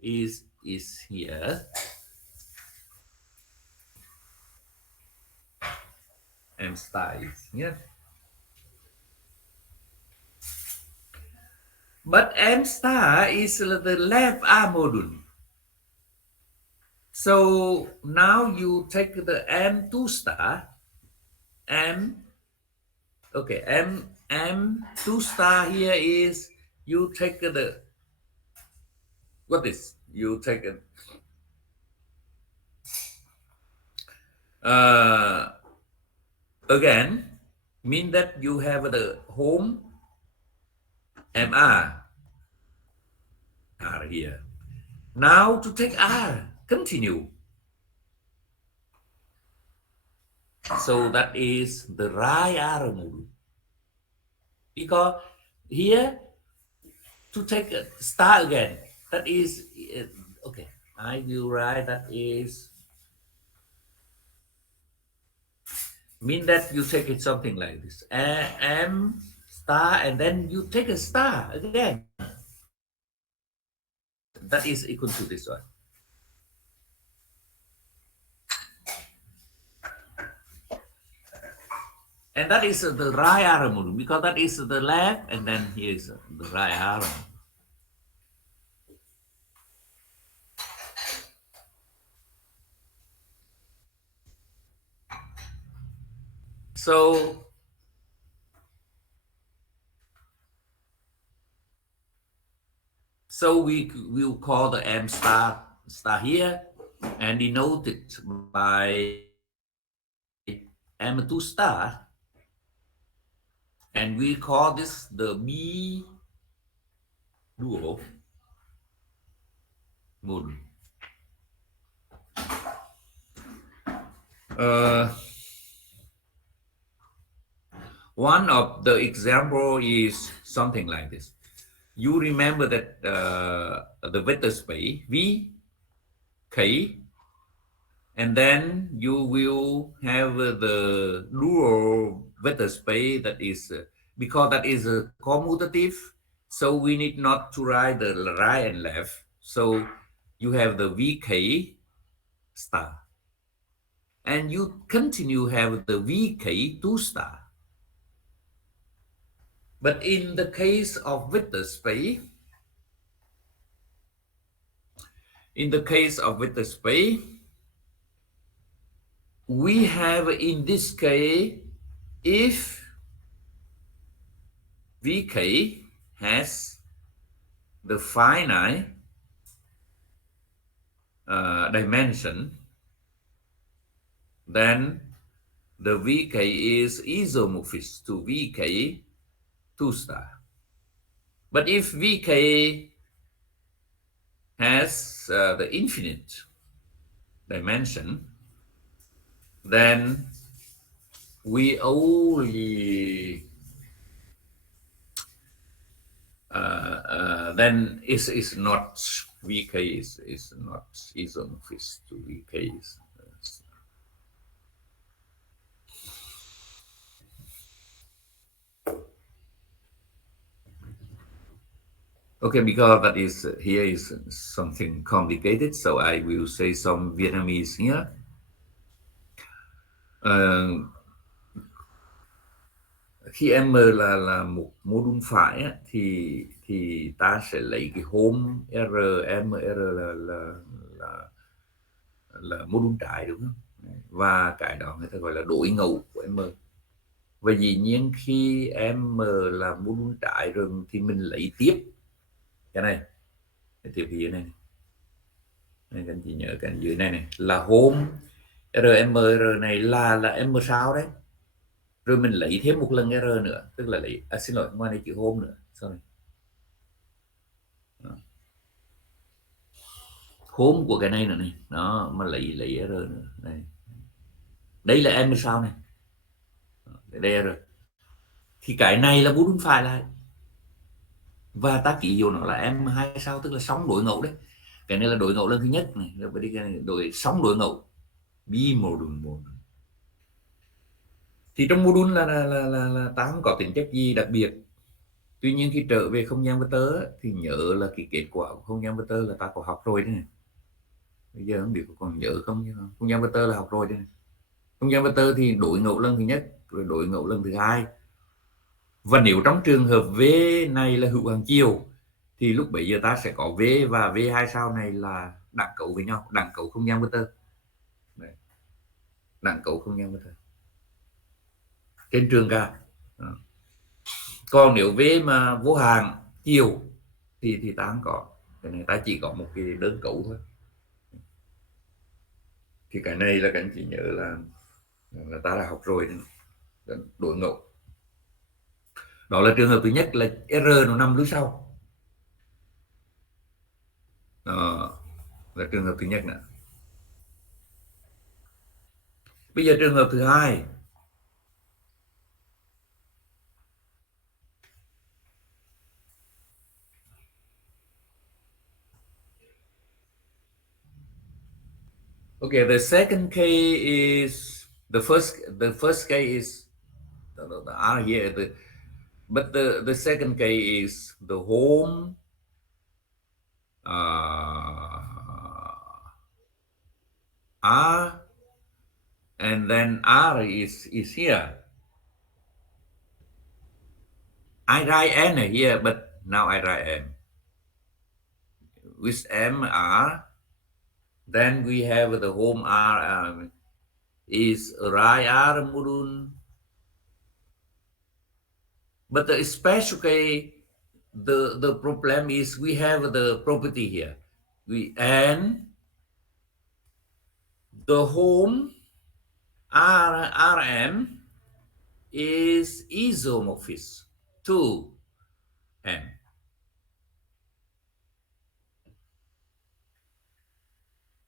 is here. M star is here. But M star is the left R module. So now you take the M2 star, M, okay, M2 star here is, you take the, what is, you take it, again, mean that you have the home MR R here. Now to take R, continue. So that is the right R module. Because here to take a star again, that is, okay, I will write that is, mean that you take it something like this, M star, and then you take a star again. That is equal to this one. And that is the right arrow module, because that is the left, and then here is the right arrow. So we will call the M star here and denote it by M2 star, and we call this the B dual module. One of the example is something like this. You remember that the vector space V, K, and then you will have the dual vector space that is, because that is a commutative, so we need not to write the right and left. So you have the VK star, and you continue have the VK2 star. But in the case of vector space, we have, in this case, if VK has the finite dimension, then the VK is isomorphic to VK2 star. But if VK has the infinite dimension, then we only then is not VK is not isomorphic to VK. Okay, because that is here is something complicated, so I will say some Vietnamese here. Khi M là một mô đun phải á, thì ta sẽ lấy cái home R, M R là mô đun trái, đúng không? Và cái đó người ta gọi là đối ngẫu của M. Và dĩ nhiên khi M là mô đun trái rồi thì mình lấy tiếp cái này, tiếp phía này các anh chị nhớ cái dưới này là home RMR này là M sao đấy, rồi mình lấy thêm một lần R nữa, tức là lấy, xin lỗi, ngoài này chữ home nữa, sorry, home của cái này nữa này, đó, mà lấy R nữa này, đây là M sao này, đây R, thì cái này là bút phải lại, và ta ký hiệu nó là M2 sao, tức là sóng đối ngẫu đấy. Cái này là đối ngẫu lần thứ nhất này, rồi cái này sóng đối ngẫu bimodal. Thì trong module là ta không có tính chất gì đặc biệt. Tuy nhiên khi trở về không gian vector thì nhớ là cái kết quả của không gian vector là ta có học rồi đấy này. Bây giờ không biết còn nhớ không, nhưng không gian vector là học rồi đấy này. Không gian vector thì đối ngẫu lần thứ nhất rồi đối ngẫu lần thứ hai. Và nếu trong trường hợp V này là hữu hàng chiều thì lúc bấy giờ ta sẽ có V và V hai sao này là đẳng cấu với nhau, đẳng cấu không gian vectơ. Đấy, đẳng cấu không gian vectơ trên trường cả. Đó. Còn nếu V mà vô hạn chiều thì ta không có, cái này ta chỉ có một cái đơn cấu thôi. Thì cái này là các anh chị nhớ là ta đã học rồi, đối ngẫu. Đó là trường hợp thứ nhất là R nó nằm lối sau. Đó là trường hợp thứ nhất nè. Bây giờ trường hợp thứ hai. Okay, the second case is the first case is the R here, but the second case is the home R, and then R is here. I write N here, but now I write M. With M R, then we have the home R is right R module. But the special case, the problem is we have the property here. And the home Rm is isomorphism to M.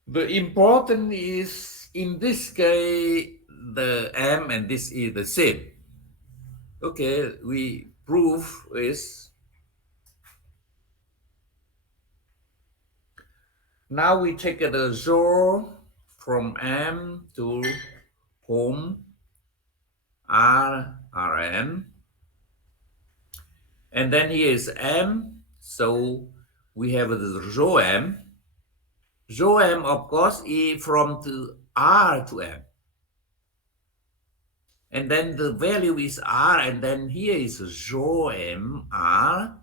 The important is in this case the M and this is the same. Okay, we prove is now we take the zero from M to home Rm, and then here is M, so we have the rho M. Rho M, of course, is from to R to M. And then the value is R, and then here is rho M R,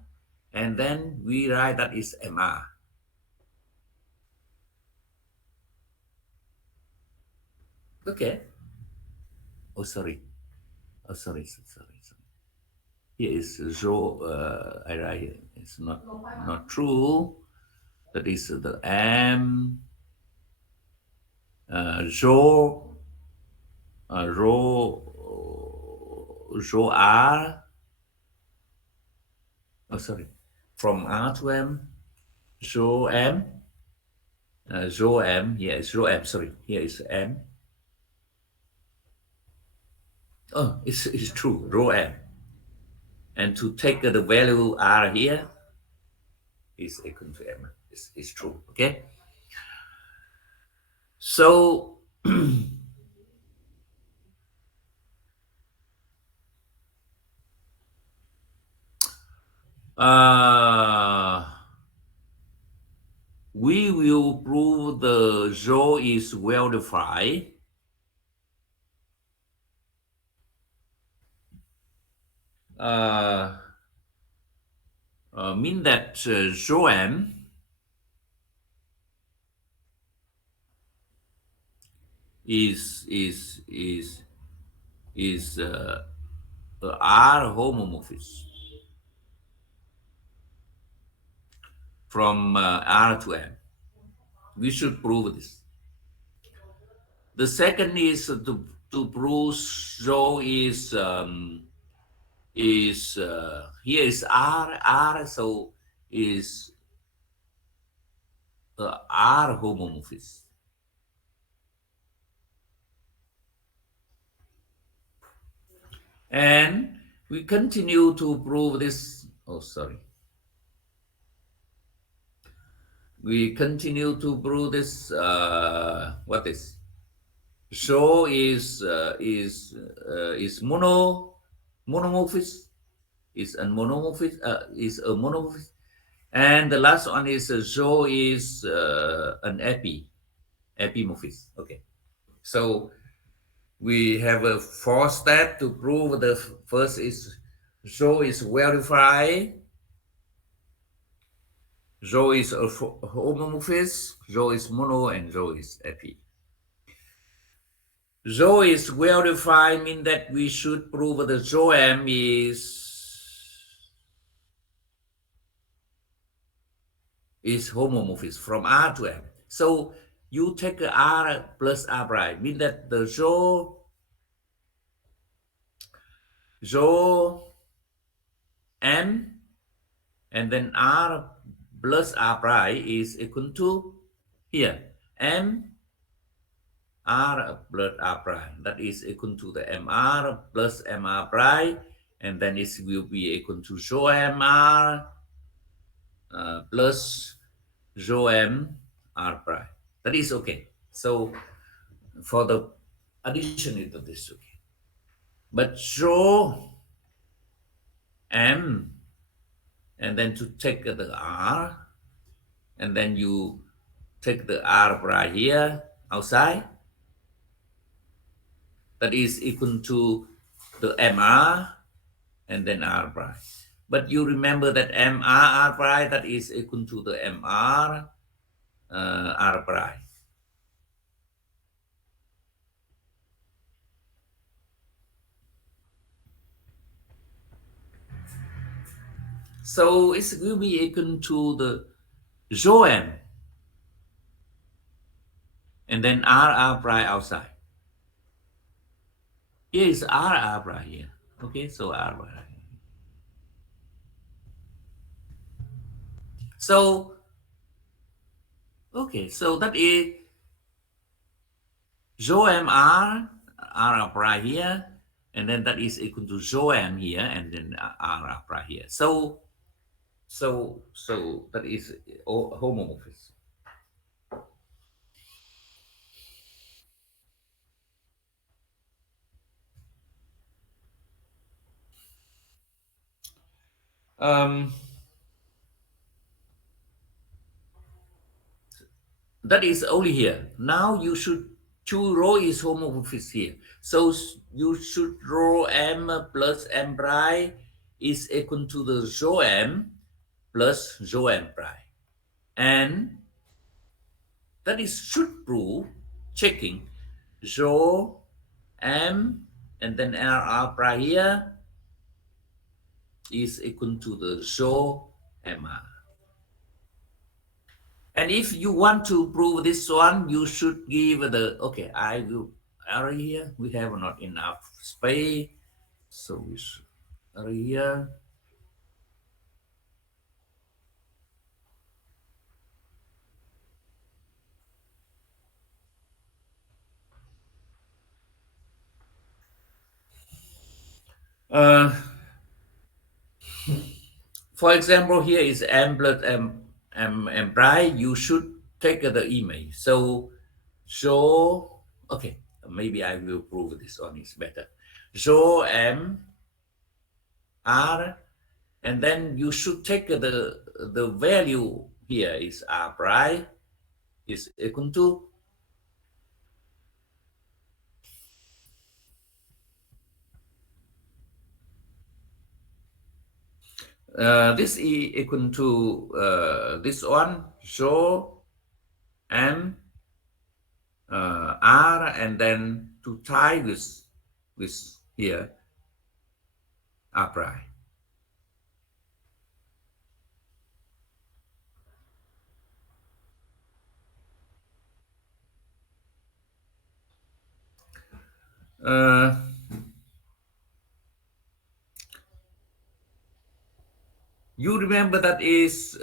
and then we write that is MR. Okay. Oh, sorry. Here is rho, I write here. It's not true. That is the M, rho R. Oh, sorry. From R to M, rho M. Rho M. Here is rho M. Sorry. Here is M. Oh, it's true. Rho M. And to take the value R here is equal to M. It's true. Okay. So we will prove the rho is well defined. Mean that rho M is R homomorphism from R to M. We should prove this. The second is to prove rho is here is R, so is R homomorphism. And we continue to prove this. Oh, sorry. We continue to prove this. What is? Rho is monomorphism. Is a monomorphism. And the last one is rho is an epimorphism. Okay. So we have a 4 step to prove. The first is rho is well defined. Rho is a homomorphism, rho is mono, and rho is epi. Rho is well defined, mean that we should prove that rho m is homomorphism from R to M. So you take R plus R prime, mean that the rho M and then R plus R prime is equal to here M R plus R prime. That is equal to the MR plus MR prime, and then it will be equal to rho MR plus rho M R prime. That is okay. So for the addition into this, okay. But rho M, and then to take the R, and then you take the R prime here outside, that is equal to the MR and then R prime. But you remember that MR R prime, that is equal to the MR R prime. So it will be equal to the rho M and then R prime outside. Here is R prime here. Okay, so R prime. So, okay, so that is rho M R prime here, and then that is equal to rho M here, and then R prime here. So that is homomorphism. That is only here. Now you should choose rho is homomorphism here. So you should rho M plus M prime is equal to the rho M plus rho M prime. And that is should prove checking rho M and then R prime here is equal to the rho MR. And if you want to prove this one, you should give the, okay, I will array here. We have not enough space. So we should array here. For example, here is M plus M prime. You should take the image. So, okay, maybe I will prove this one is better. Show M R, and then you should take the value here is R prime is equal to this is equal to this one, show M R, and then to tie with here R prime. You remember that is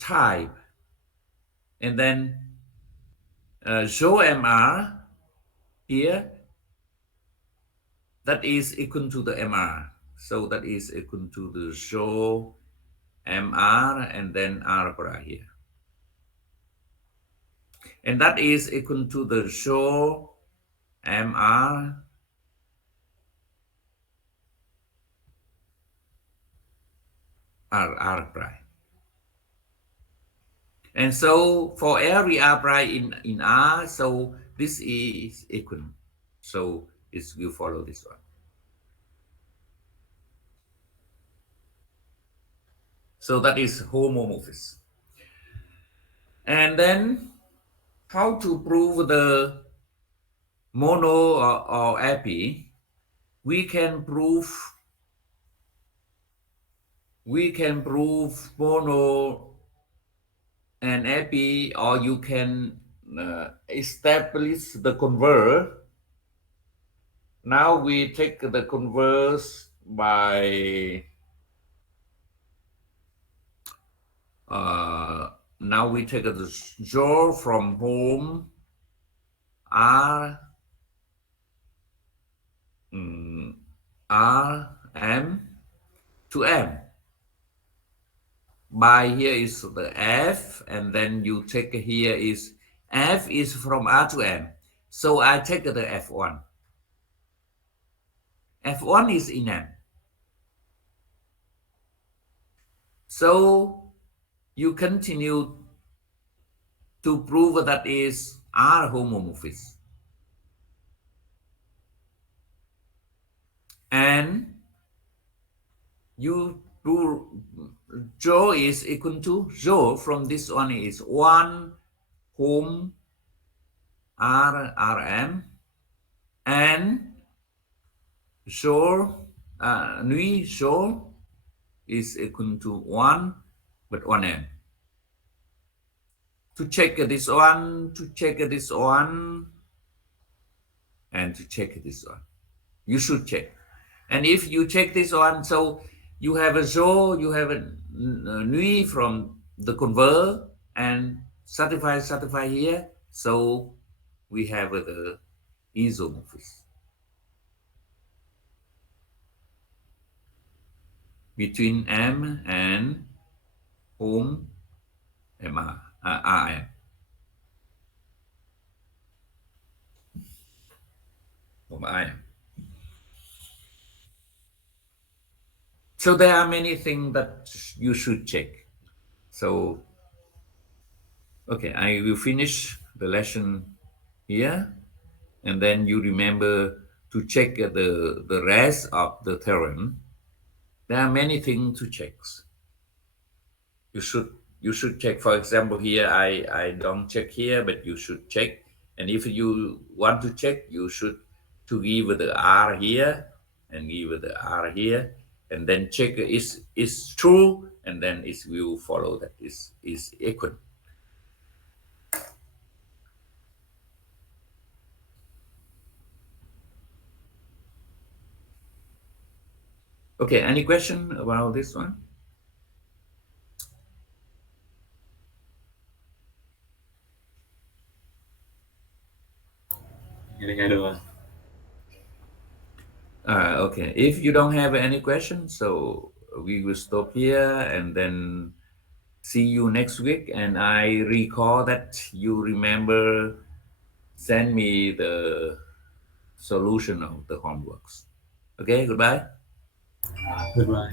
type, and then show MR here, that is equal to the MR. So that is equal to the show MR and then R prime here. And that is equal to the show MR R prime. And so for every R prime in R, so this is equal. So it will follow this one. So that is homomorphism. And then how to prove the mono or epi? We can prove mono and epi, or you can establish the converse. Now we take the converse by now we take the draw from home R R M to M. By here is the F, and then you take here is F is from R to M. So I take the F1. F1 is in M. So you continue to prove that is R homomorphism. And you do Rho is equal to Rho from this one is 1 home R RM, and Rho Nui Rho is equal to 1 but 1M. To check this one, and to check this one, you should check. And if you check this one, so you have a Rho, you have a Nui from the converse, and certify here. So we have the isomorphism between M and home MR, RM. Home RM. So there are many things that you should check. So, okay, I will finish the lesson here, and then you remember to check the rest of the theorem. There are many things to check. You should check. For example, here I don't check here, but you should check. And if you want to check, you should to give the R here and give the R here, and then check is true, and then it will follow that is equal. Okay, any question about this one? Okay, if you don't have any questions, so we will stop here and then see you next week. And I recall that you remember send me the solution of the homeworks. Okay, goodbye. Goodbye.